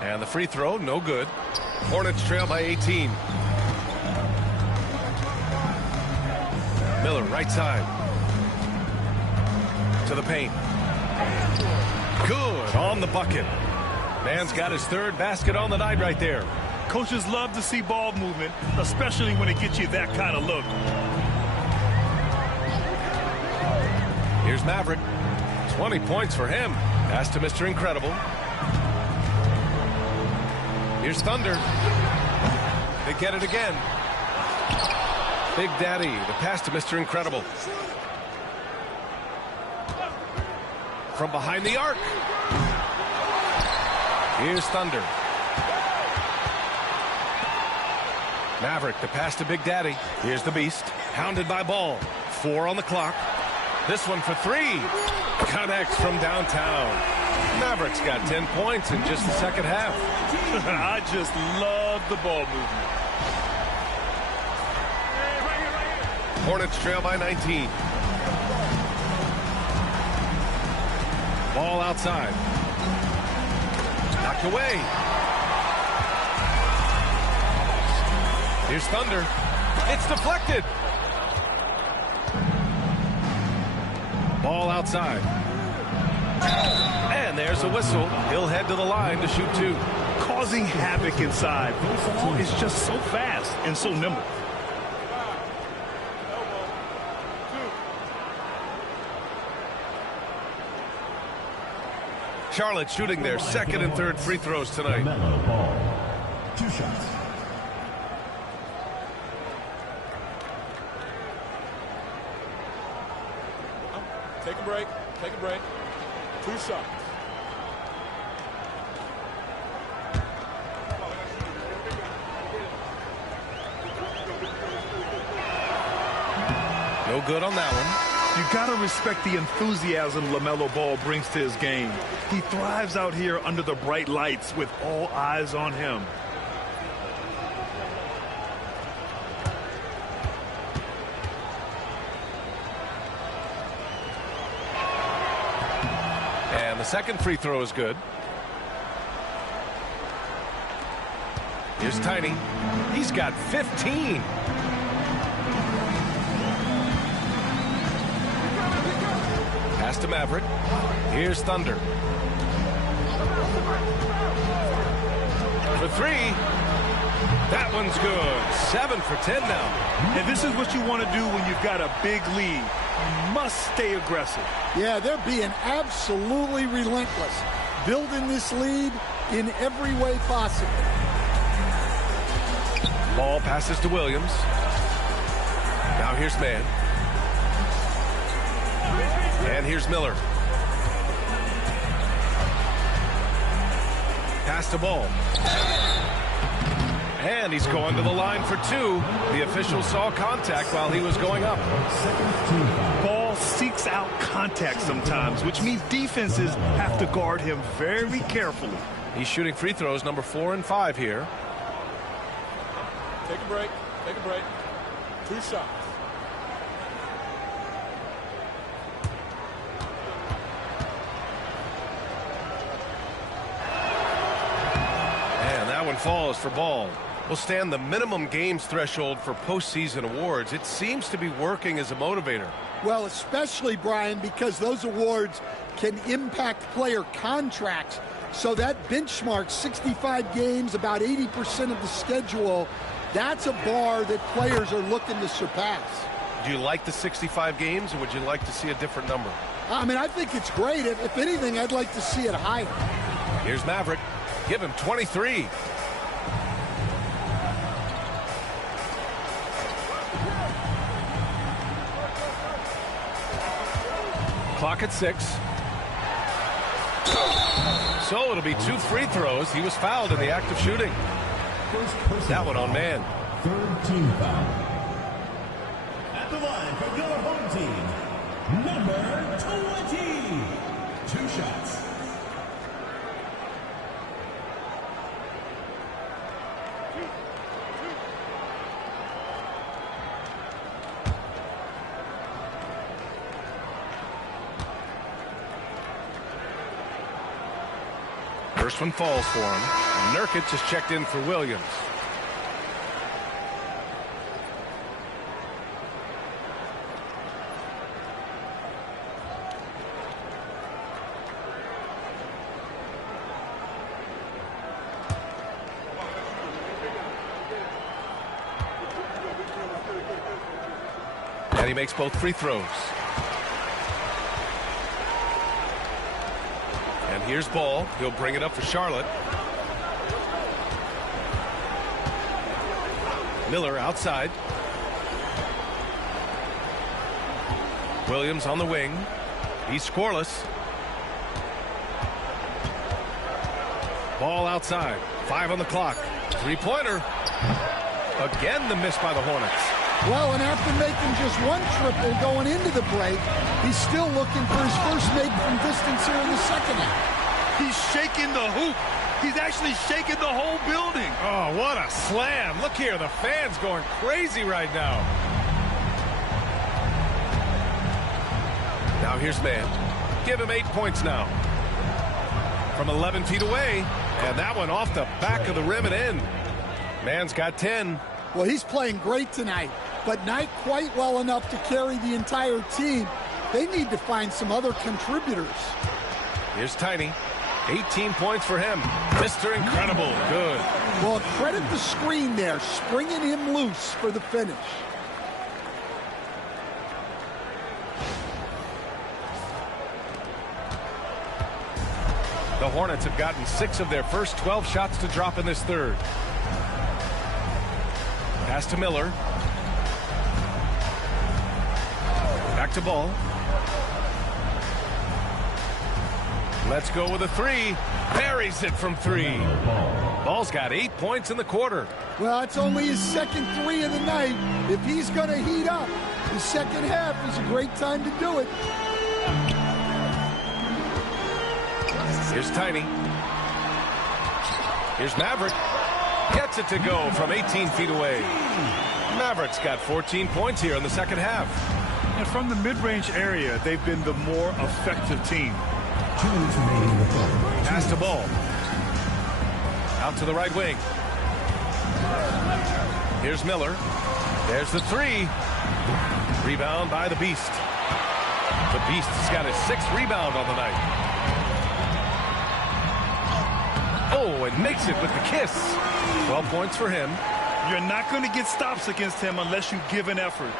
And the free throw, no good. Hornets trail by 18. Miller, right side. To the paint. Good on the bucket. Mann's got his 3rd basket on the night right there. Coaches love to see ball movement, especially when it gets you that kind of look. Here's Maverick. 20 points for him. Pass to Mr. Incredible. Here's Thunder. They get it again. Big Daddy, the pass to Mr. Incredible. From behind the arc. Here's Thunder. Maverick, the pass to Big Daddy. Here's the Beast. Hounded by Ball. 4 on the clock. This one for 3. Connects from downtown. Maverick's got 10 points in just the second half. I just love the ball movement. Hornets trail by 19. Ball outside. knocked away. Here's Thunder. It's deflected. Ball outside. And there's a whistle. He'll head to the line to shoot two. Causing havoc inside. Ball is just so fast and so nimble. Charlotte shooting their second and third free throws tonight. LaMelo Ball. 2 shots. Take a break. Take a break. 2 shots. No good on that one. You got to respect the enthusiasm LaMelo Ball brings to his game. He thrives out here under the bright lights with all eyes on him. And the second free throw is good. Here's Tiny. He's got 15. Pass to Maverick. Here's Thunder. For 3. That one's good. 7 for 10 now. And this is what you want to do when you've got a big lead. You must stay aggressive. Yeah, they're being absolutely relentless, building this lead in every way possible. Ball passes to Williams. Now here's Mann. And here's Miller. Pass to Ball. And he's going to the line for 2. The official saw contact while he was going up. Ball seeks out contact sometimes, which means defenses have to guard him very carefully. He's shooting free throws number 4 and 5 here. Take a break. Take a break. 2 shots. And that one falls for Ball. Will stand the minimum games threshold for postseason awards. It seems to be working as a motivator. Well, especially, Brian, because those awards can impact player contracts. So that benchmark, 65 games, about 80% of the schedule, that's a bar that players are looking to surpass. Do you like the 65 games, or would you like to see a different number? I mean, I think it's great. If anything, I'd like to see it higher. Here's Maverick. Give him 23. Clock at 6. So it'll be 2 free throws. He was fouled in the act of shooting. That one on Mann. 3rd team foul. At the line for your home team, number 20. 2 shots. First one falls for him. Nurkic has checked in for Williams. And he makes both free throws. And here's Ball. He'll bring it up for Charlotte. Miller outside. Williams on the wing. He's scoreless. Ball outside. 5 on the clock. 3-pointer. Again the miss by the Hornets. Well, and after making just 1 triple going into the break, he's still looking for his first make from distance here in the second half. He's shaking the hoop. He's actually shaking the whole building. Oh, what a slam. Look here, the fans going crazy right now. Now here's Mann. Give him 8 points now. From 11 feet away, And that one off the back of the rim and in. Man's got 10. Well, he's playing great tonight, but not quite well enough to carry the entire team. They need to find some other contributors. Here's Tiny. 18 points for him. Mr. Incredible. Good. Well, credit the screen there, springing him loose for the finish. The Hornets have gotten 6 of their first 12 shots to drop in this third. Pass to Miller. Back to Ball. Let's go with a 3. Buries it from 3. Ball's got 8 points in the quarter. Well, it's only his second 3 of the night. If he's going to heat up, the second half is a great time to do it. Here's Tiny. Here's Maverick. Gets it to go from 18 feet away. Maverick's got 14 points here in the second half. And from the mid-range area, they've been the more effective team. Pass to Ball. Out to the right wing. Here's Miller. There's the 3. Rebound by the Beast. The Beast has got his 6th rebound on the night. Oh, and makes it with the kiss. 12 points for him. You're not going to get stops against him unless you give an effort.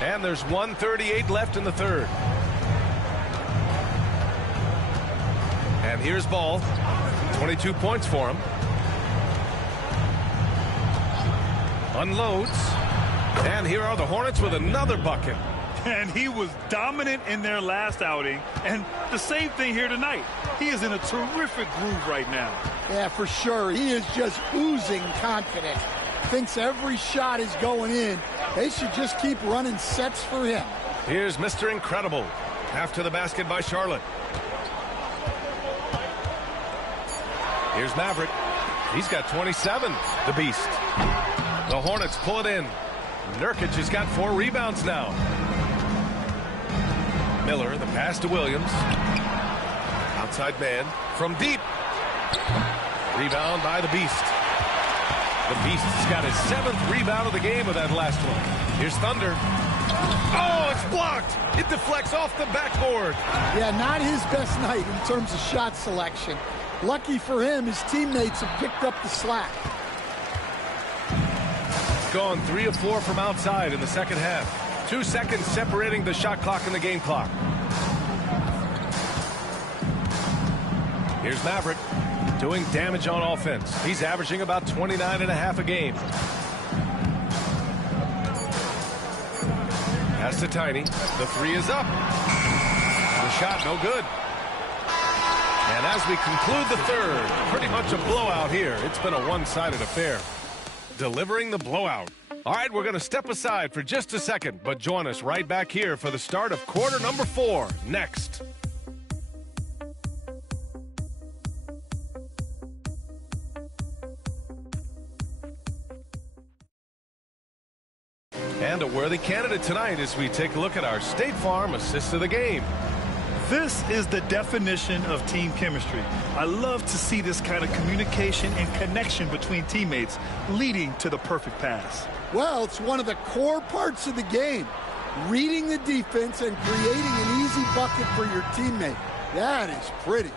And there's 1:38 left in the third. And here's Ball. 22 points for him. Unloads. And here are the Hornets with another bucket. And he was dominant in their last outing. And the same thing here tonight. He is in a terrific groove right now. Yeah, for sure. He is just oozing confidence. Thinks every shot is going in. They should just keep running sets for him. Here's Mr. Incredible. After the basket by Charlotte. Here's Maverick. He's got 27. The Beast. The Hornets pull it in. Nurkic has got 4 rebounds now. Miller, the pass to Williams. Outside man from deep. Rebound by the Beast. The Beast has got his 7th rebound of the game with that last one. Here's Thunder. Oh, it's blocked. It deflects off the backboard. Yeah, not his best night in terms of shot selection. Lucky for him, his teammates have picked up the slack. Gone 3 of 4 from outside in the second half. 2 seconds separating the shot clock and the game clock. Here's Maverick doing damage on offense. He's averaging about 29.5 a game. Pass to Tiny. The 3 is up. The shot no good. And as we conclude the third, pretty much a blowout here. It's been a one-sided affair. Delivering the blowout. All right, we're going to step aside for just a second, but join us right back here for the start of quarter number 4 next. And a worthy candidate tonight as we take a look at our State Farm assist of the game. This is the definition of team chemistry. I love to see this kind of communication and connection between teammates leading to the perfect pass. Well, it's one of the core parts of the game. Reading the defense and creating an easy bucket for your teammate. That is pretty.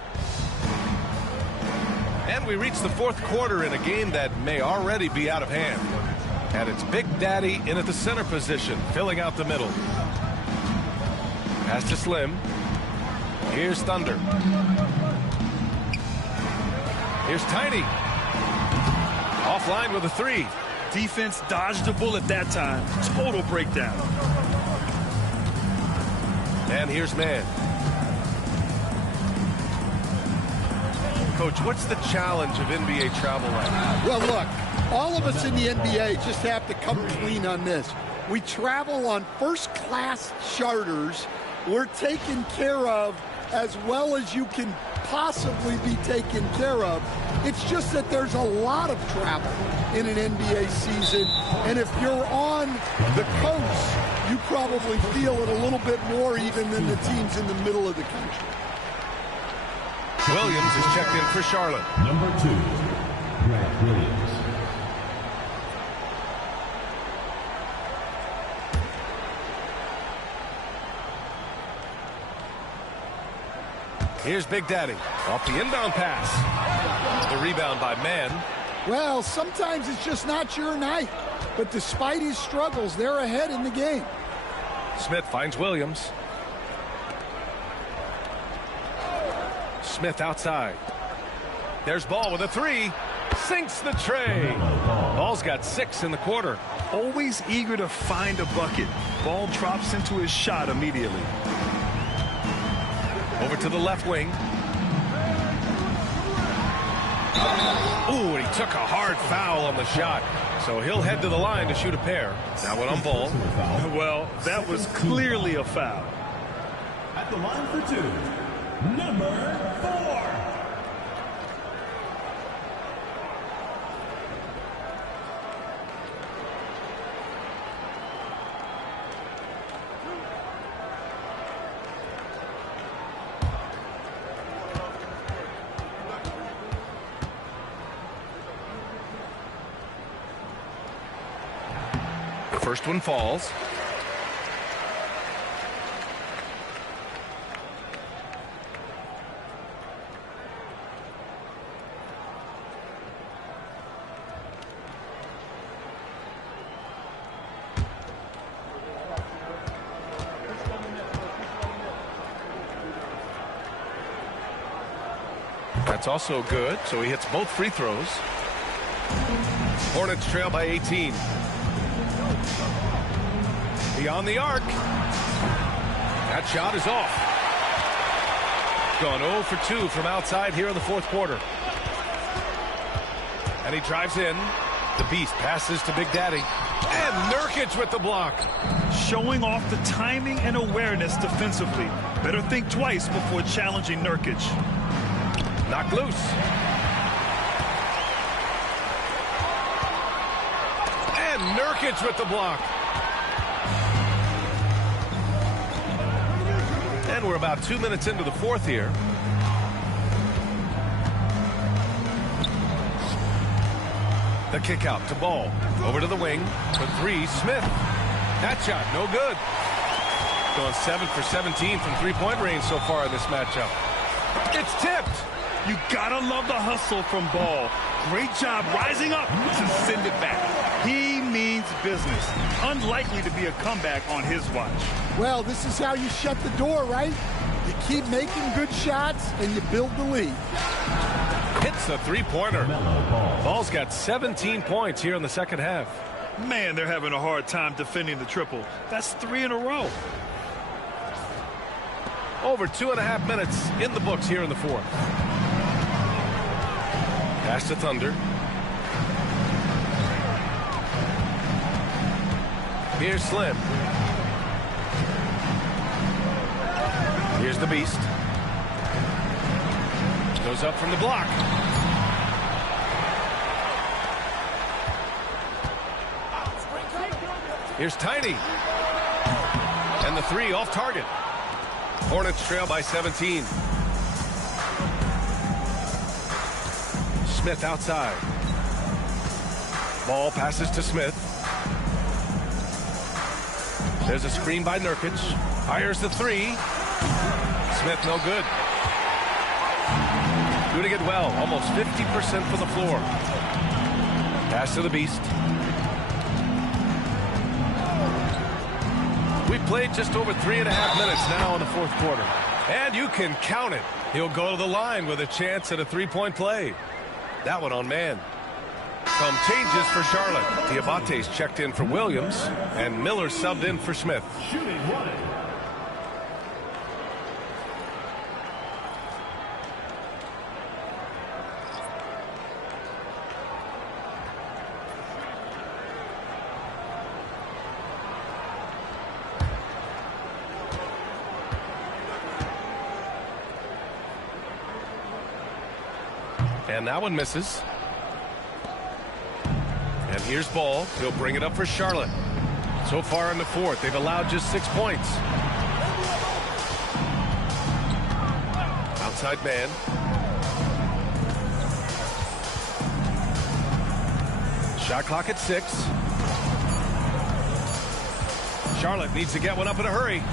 And we reach the 4th quarter in a game that may already be out of hand. And it's Big Daddy in at the center position, filling out the middle. Pass to Slim. Here's Thunder. Here's Tiny. Offline with a 3. Defense dodged a bullet that time. Total breakdown. And here's Man. Coach, what's the challenge of NBA travel right now? Well, look, all of us in the NBA just have to come clean on this. We travel on first-class charters. We're taken care of as well as you can possibly be taken care of. It's just that there's a lot of travel in an NBA season, and if you're on the coast you probably feel it a little bit more even than the teams in the middle of the country. Williams is checked in for Charlotte. Number 2, Grant Williams. Here's Big Daddy off the inbound pass. The rebound by Mann. Well, sometimes it's just not your night. But despite his struggles, they're ahead in the game. Smith finds Williams. Smith outside. There's Ball with a 3. Sinks the tray. Ball's got 6 in the quarter. Always eager to find a bucket. Ball drops into his shot immediately. Over to the left wing. Ooh, and he took a hard foul on the shot. So he'll head to the line to shoot a pair. That one on Ball. Well, that was clearly a foul. At the line for 2, number 4. First one falls. That's also good, so he hits both free throws. Hornets trail by 18. Beyond the arc. That shot is off. Gone 0 for 2 from outside here in the fourth quarter. And he drives in. The Beast passes to Big Daddy. And Nurkic with the block. Showing off the timing and awareness defensively. Better think twice before challenging Nurkic. Knocked loose. And Nurkic with the block. And we're about 2 minutes into the fourth here. The kick out to Ball. Over to the wing. For 3, Smith. That shot, no good. Going 7 for 17 from three-point range so far in this matchup. It's tipped. You gotta love the hustle from Ball. Great job rising up to send it back. He means business. Unlikely to be a comeback on his watch. Well, this is how you shut the door, right? You keep making good shots and you build the lead. Hits the three-pointer. Ball's got 17 points here in the second half. Man, they're having a hard time defending the triple. That's 3 in a row. Over 2.5 minutes in the books here in the fourth. Pass to Thunder. Here's Slim. Here's the Beast. Goes up from the block. Here's Tiny. And the 3 off target. Hornets trail by 17. Smith outside. Ball passes to Smith. There's a screen by Nurkic. Fires the 3. Smith no good. Doing it well. Almost 50% from the floor. Pass to the Beast. We played just over 3.5 minutes now in the fourth quarter. And you can count it. He'll go to the line with a chance at a three-point play. That one on man. Some changes for Charlotte. Diabate's checked in for Williams, and Miller subbed in for Smith. Shooting 1. And that one misses. And here's Ball. He'll bring it up for Charlotte. So far in the fourth, they've allowed just 6 points. Outside man. Shot clock at 6. Charlotte needs to get one up in a hurry.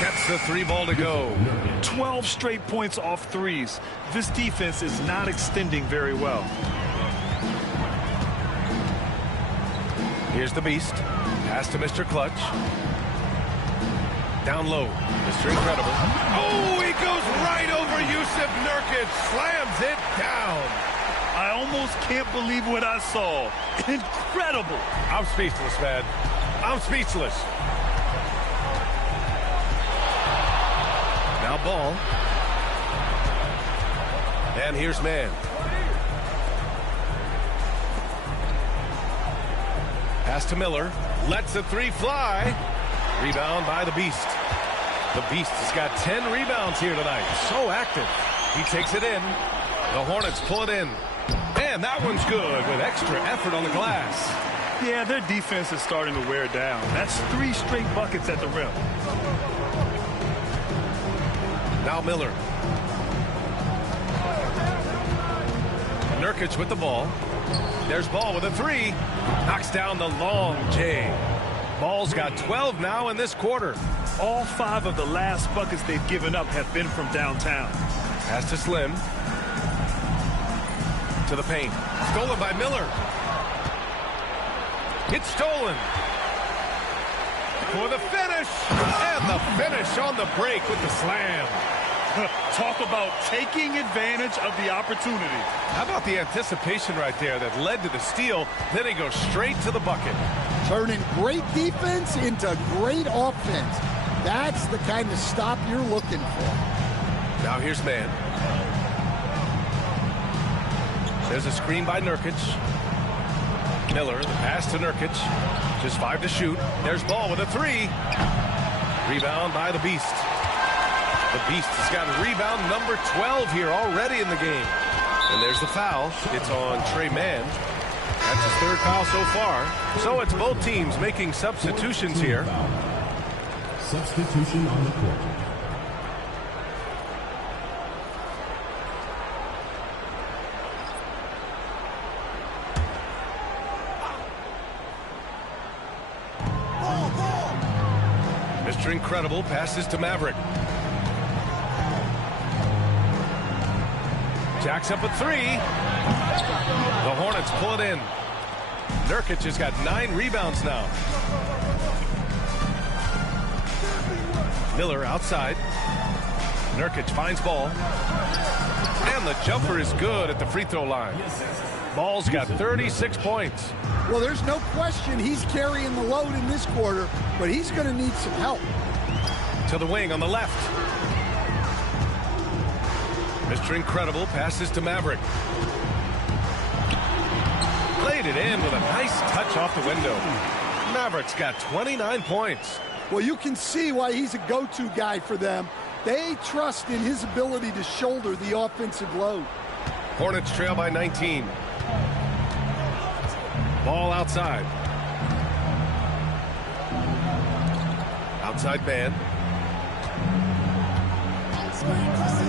Gets the 3 ball to go. 12 straight points off threes. This defense is not extending very well. Here's the Beast. Pass to Mr. Clutch. Down low. Mr. Incredible. Oh, he goes right over Yusuf Nurkic. Slams it down. I almost can't believe what I saw. Incredible. I'm speechless, man. I'm speechless. Now ball. And here's man. Pass to Miller. Lets the 3 fly. Rebound by the Beast. The Beast has got 10 rebounds here tonight. So active. He takes it in. The Hornets pull it in. And that one's good with extra effort on the glass. Yeah, their defense is starting to wear down. That's 3 straight buckets at the rim. Now Miller. Nurkic with the ball. There's Ball with a 3. Knocks down the long J. Ball's got 12 now in this quarter. All 5 of the last buckets they've given up have been from downtown. Pass to Slim. To the paint. Stolen by Miller. It's stolen. For the finish. And the finish on the break with the slam. Talk about taking advantage of the opportunity. How about the anticipation right there that led to the steal? Then he goes straight to the bucket. Turning great defense into great offense. That's the kind of stop you're looking for. Now here's man. There's a screen by Nurkic. Miller, the pass to Nurkic. Just 5 to shoot. There's Ball with a 3. Rebound by the Beast. The Beast has got rebound number 12 here already in the game. And there's the foul. It's on Trey Mann. That's his 3rd foul so far. So it's both teams making substitutions here. Substitution on the court. Mr. Incredible passes to Maverick. Jacks up a 3. The Hornets pull it in. Nurkic has got 9 rebounds now. Miller outside. Nurkic finds Ball. And the jumper is good at the free throw line. Ball's got 36 points. Well, there's no question he's carrying the load in this quarter, but he's going to need some help. To the wing on the left. Mr. Incredible passes to Maverick. Played it in with a nice touch off the window. Maverick's got 29 points. Well, you can see why he's a go-to guy for them. They trust in his ability to shoulder the offensive load. Hornets trail by 19. Ball outside. Outside man.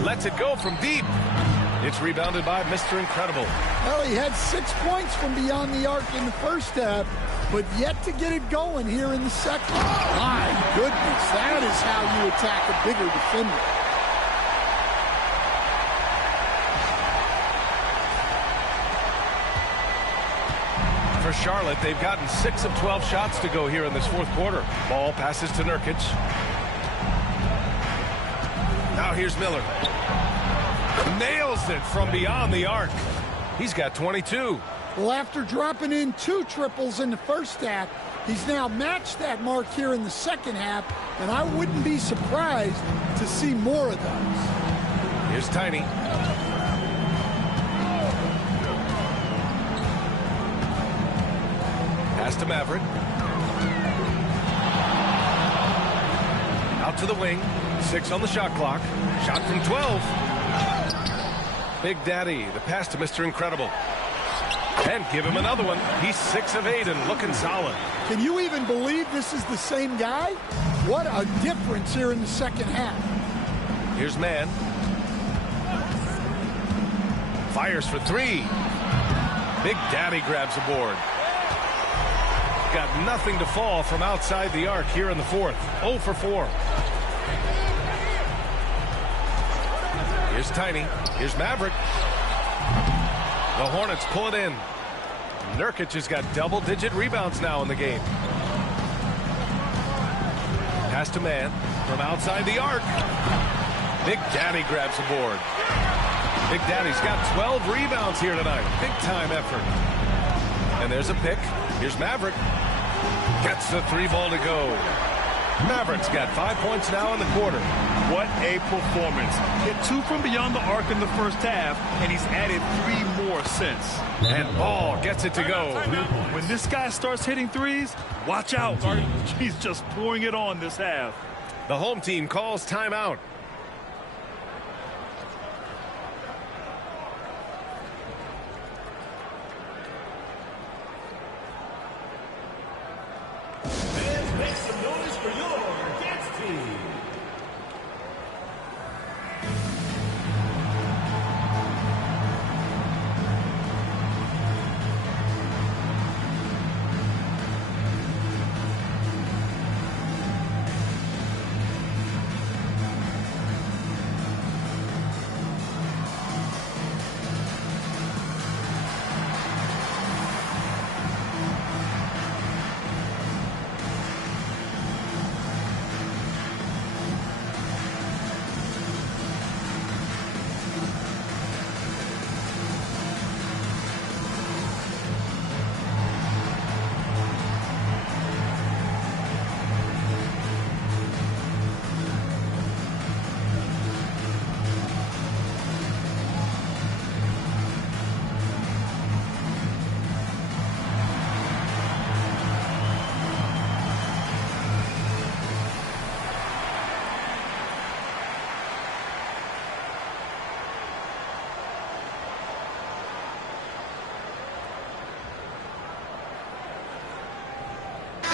Lets it go from deep. It's rebounded by Mr. Incredible. Well, he had 6 points from beyond the arc in the first half, but yet to get it going here in the second. My goodness, that is how you attack a bigger defender. For Charlotte, they've gotten 6 of 12 shots to go here in this 4th quarter. Ball passes to Nurkic. Now here's Miller. Nails it from beyond the arc. He's got 22. Well, after dropping in 2 triples in the first half, he's now matched that mark here in the second half, and I wouldn't be surprised to see more of those. Here's Tiny. Pass to Maverick. Out to the wing. 6 on the shot clock. Shot from 12. Big Daddy, the pass to Mr. Incredible. And give him another one. He's 6 of 8 and looking solid. Can you even believe this is the same guy? What a difference here in the second half. Here's Man. Fires for 3. Big Daddy grabs the board. Got nothing to fall from outside the arc here in the fourth. 0 for 4. Here's Tiny. Here's Maverick. The Hornets pull it in. Nurkic has got double-digit rebounds now in the game. Pass to Man from outside the arc. Big Daddy grabs the board. Big Daddy's got 12 rebounds here tonight. Big-time effort. And there's a pick. Here's Maverick. Gets the 3 ball to go. Maverick's got 5 points now in the quarter. What a performance. Hit 2 from beyond the arc in the first half, and he's added 3 more since. And Ball gets it to go. When this guy starts hitting threes, watch out. He's just pouring it on this half. The home team calls timeout. Make some noise for your dance team.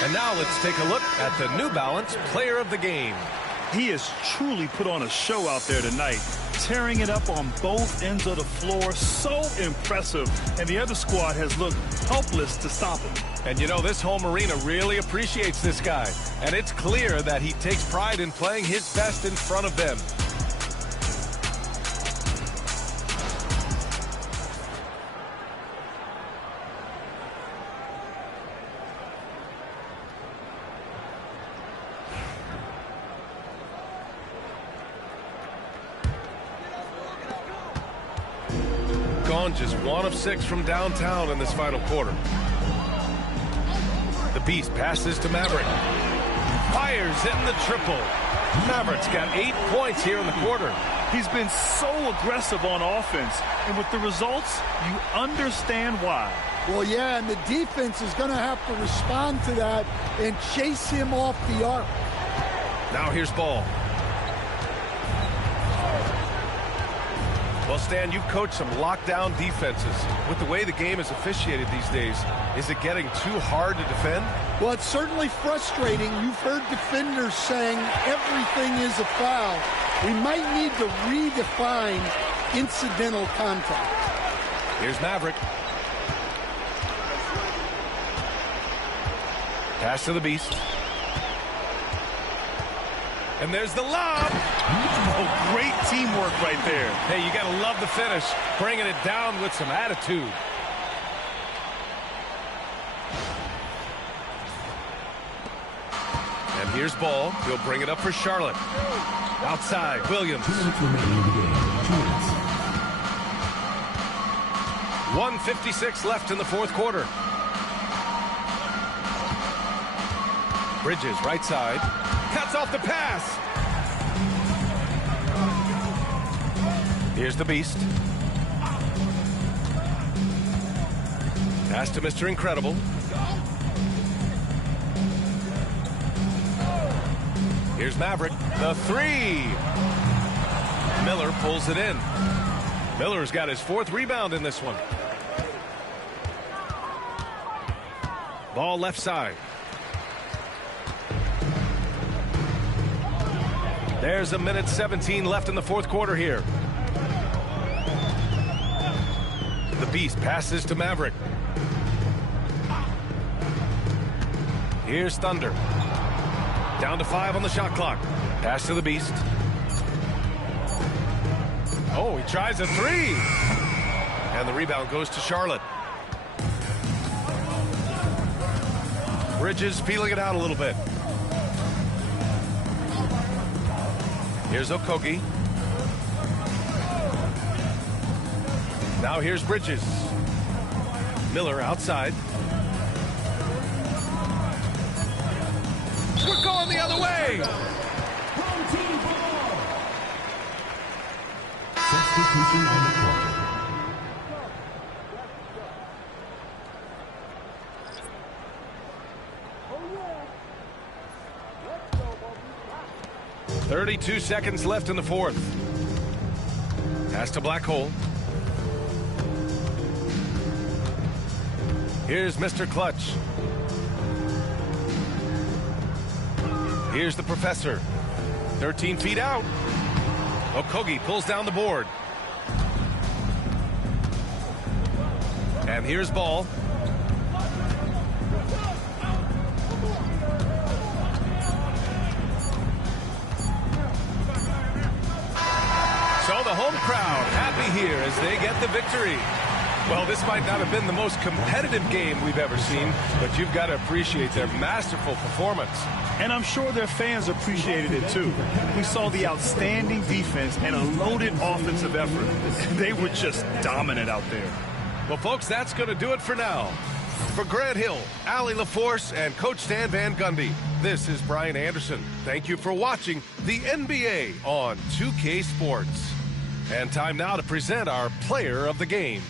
And now let's take a look at the New Balance Player of the Game. He has truly put on a show out there tonight, tearing it up on both ends of the floor. So impressive. And the other squad has looked helpless to stop him. And you know, this home arena really appreciates this guy. And it's clear that he takes pride in playing his best in front of them. Gone just 1 of 6 from downtown in this final quarter. The Beast passes to Maverick. Fires in the triple. Maverick's got 8 points here in the quarter. He's been so aggressive on offense, and with the results, you understand why. Well, yeah, and the defense is going to have to respond to that and chase him off the arc. Now here's Ball. Well, Stan, you've coached some lockdown defenses. With the way the game is officiated these days, is it getting too hard to defend? Well, it's certainly frustrating. You've heard defenders saying everything is a foul. We might need to redefine incidental contact. Here's Maverick. Pass to the Beast. And there's the lob. Oh, great teamwork right there. Hey, you got to love the finish. Bringing it down with some attitude. And here's Ball. He'll bring it up for Charlotte. Outside, Williams. 2 minutes remaining in the game. 2 minutes. 1:56 left in the fourth quarter. Bridges, right side. Cuts off the pass. Here's the Beast. Pass to Mr. Incredible. Here's Maverick. The 3. Miller pulls it in. Miller's got his 4th rebound in this one. Ball left side. There's 1:17 left in the fourth quarter here. The Beast passes to Maverick. Here's Thunder. Down to 5 on the shot clock. Pass to the Beast. Oh, he tries a 3. And the rebound goes to Charlotte. Bridges feeling it out a little bit. Here's Okogie. Now here's Bridges. Miller outside. We're going the other way. Home team ball. Substitution on the court. Oh, 32 seconds left in the fourth. Pass to Black Hole. Here's Mr. Clutch. Here's the Professor. 13 feet out. Okogie pulls down the board. And here's Ball. So the home crowd happy here as they get the victory. Well, this might not have been the most competitive game we've ever seen, but you've got to appreciate their masterful performance. And I'm sure their fans appreciated it too. We saw the outstanding defense and a loaded offensive effort. They were just dominant out there. Well, folks, that's going to do it for now. For Grant Hill, Allie LaForce, and Coach Stan Van Gundy, this is Brian Anderson. Thank you for watching the NBA on 2K Sports. And time now to present our player of the game.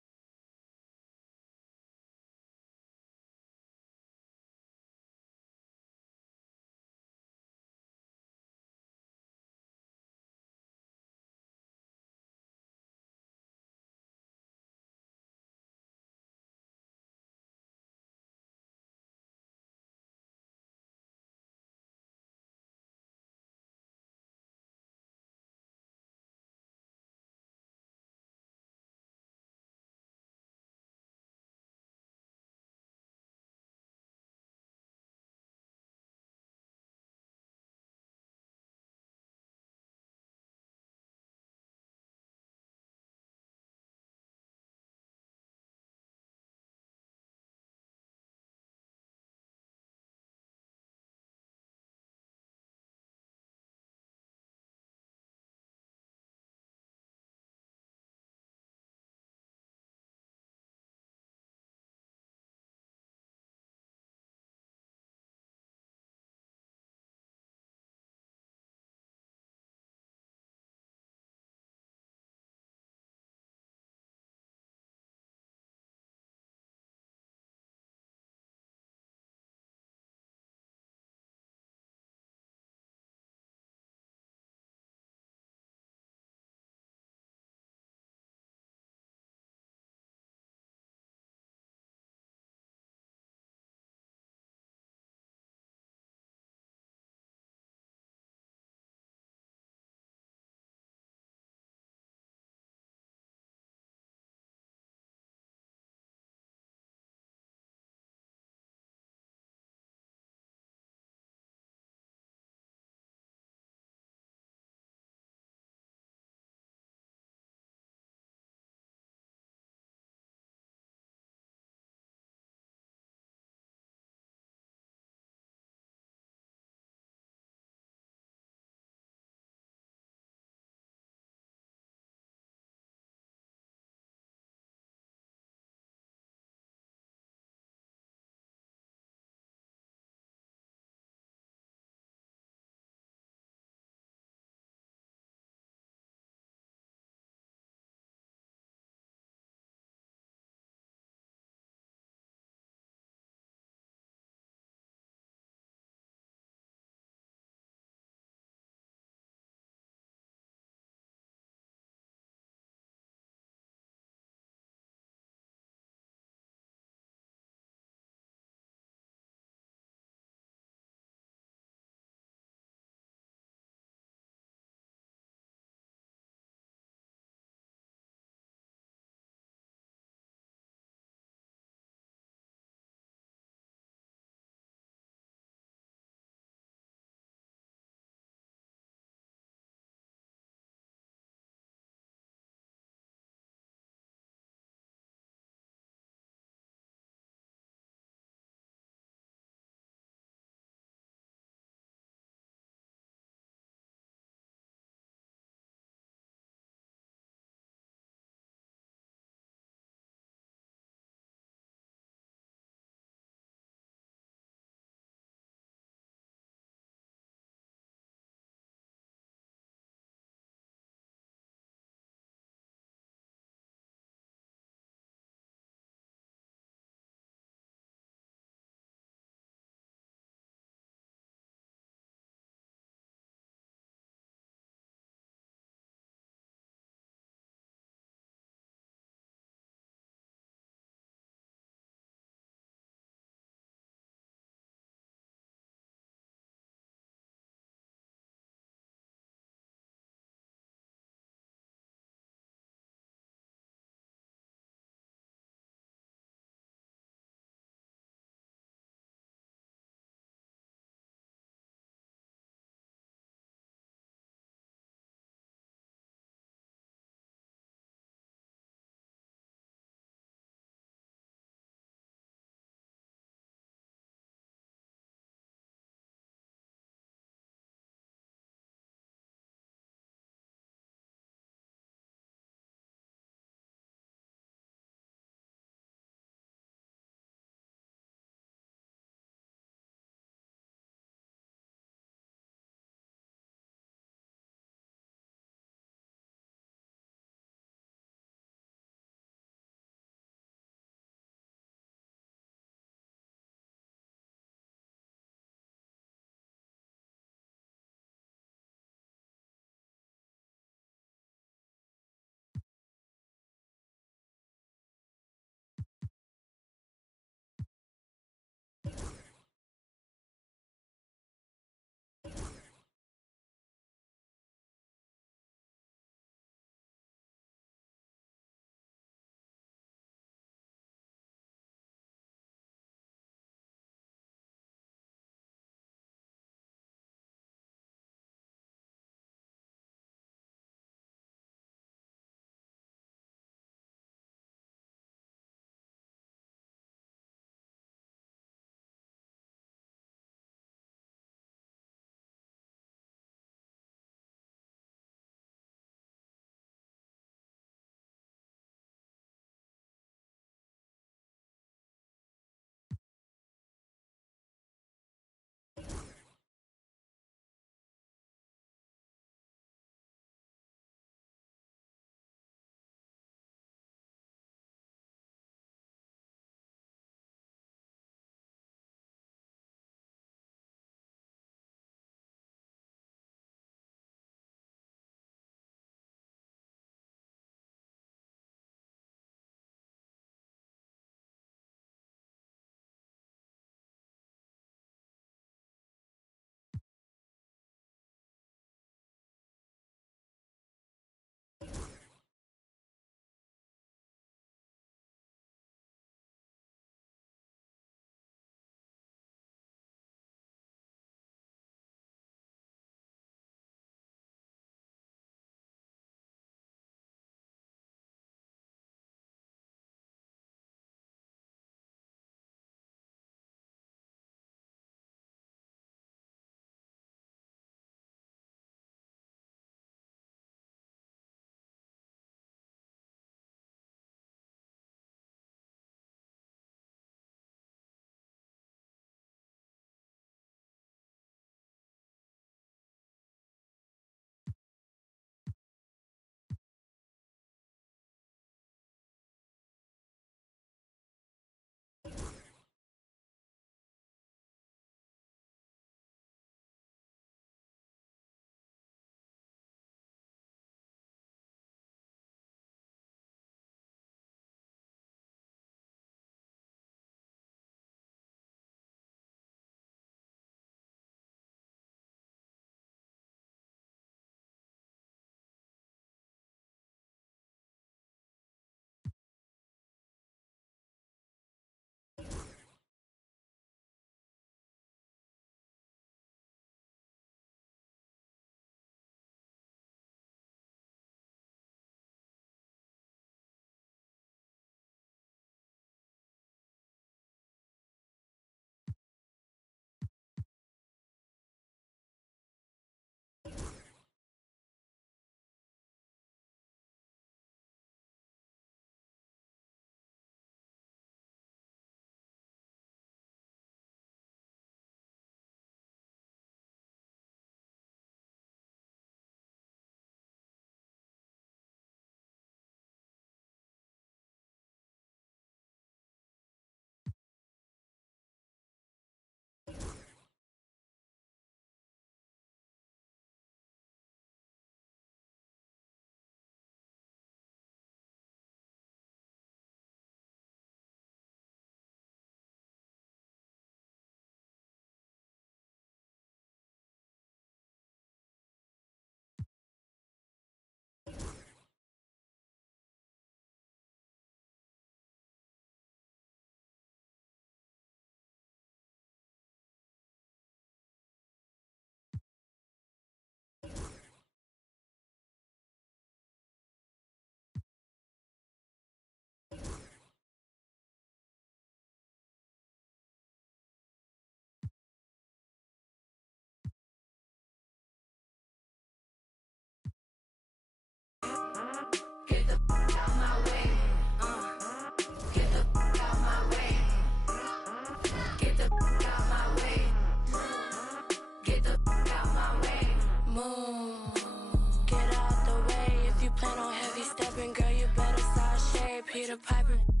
Peter Piper.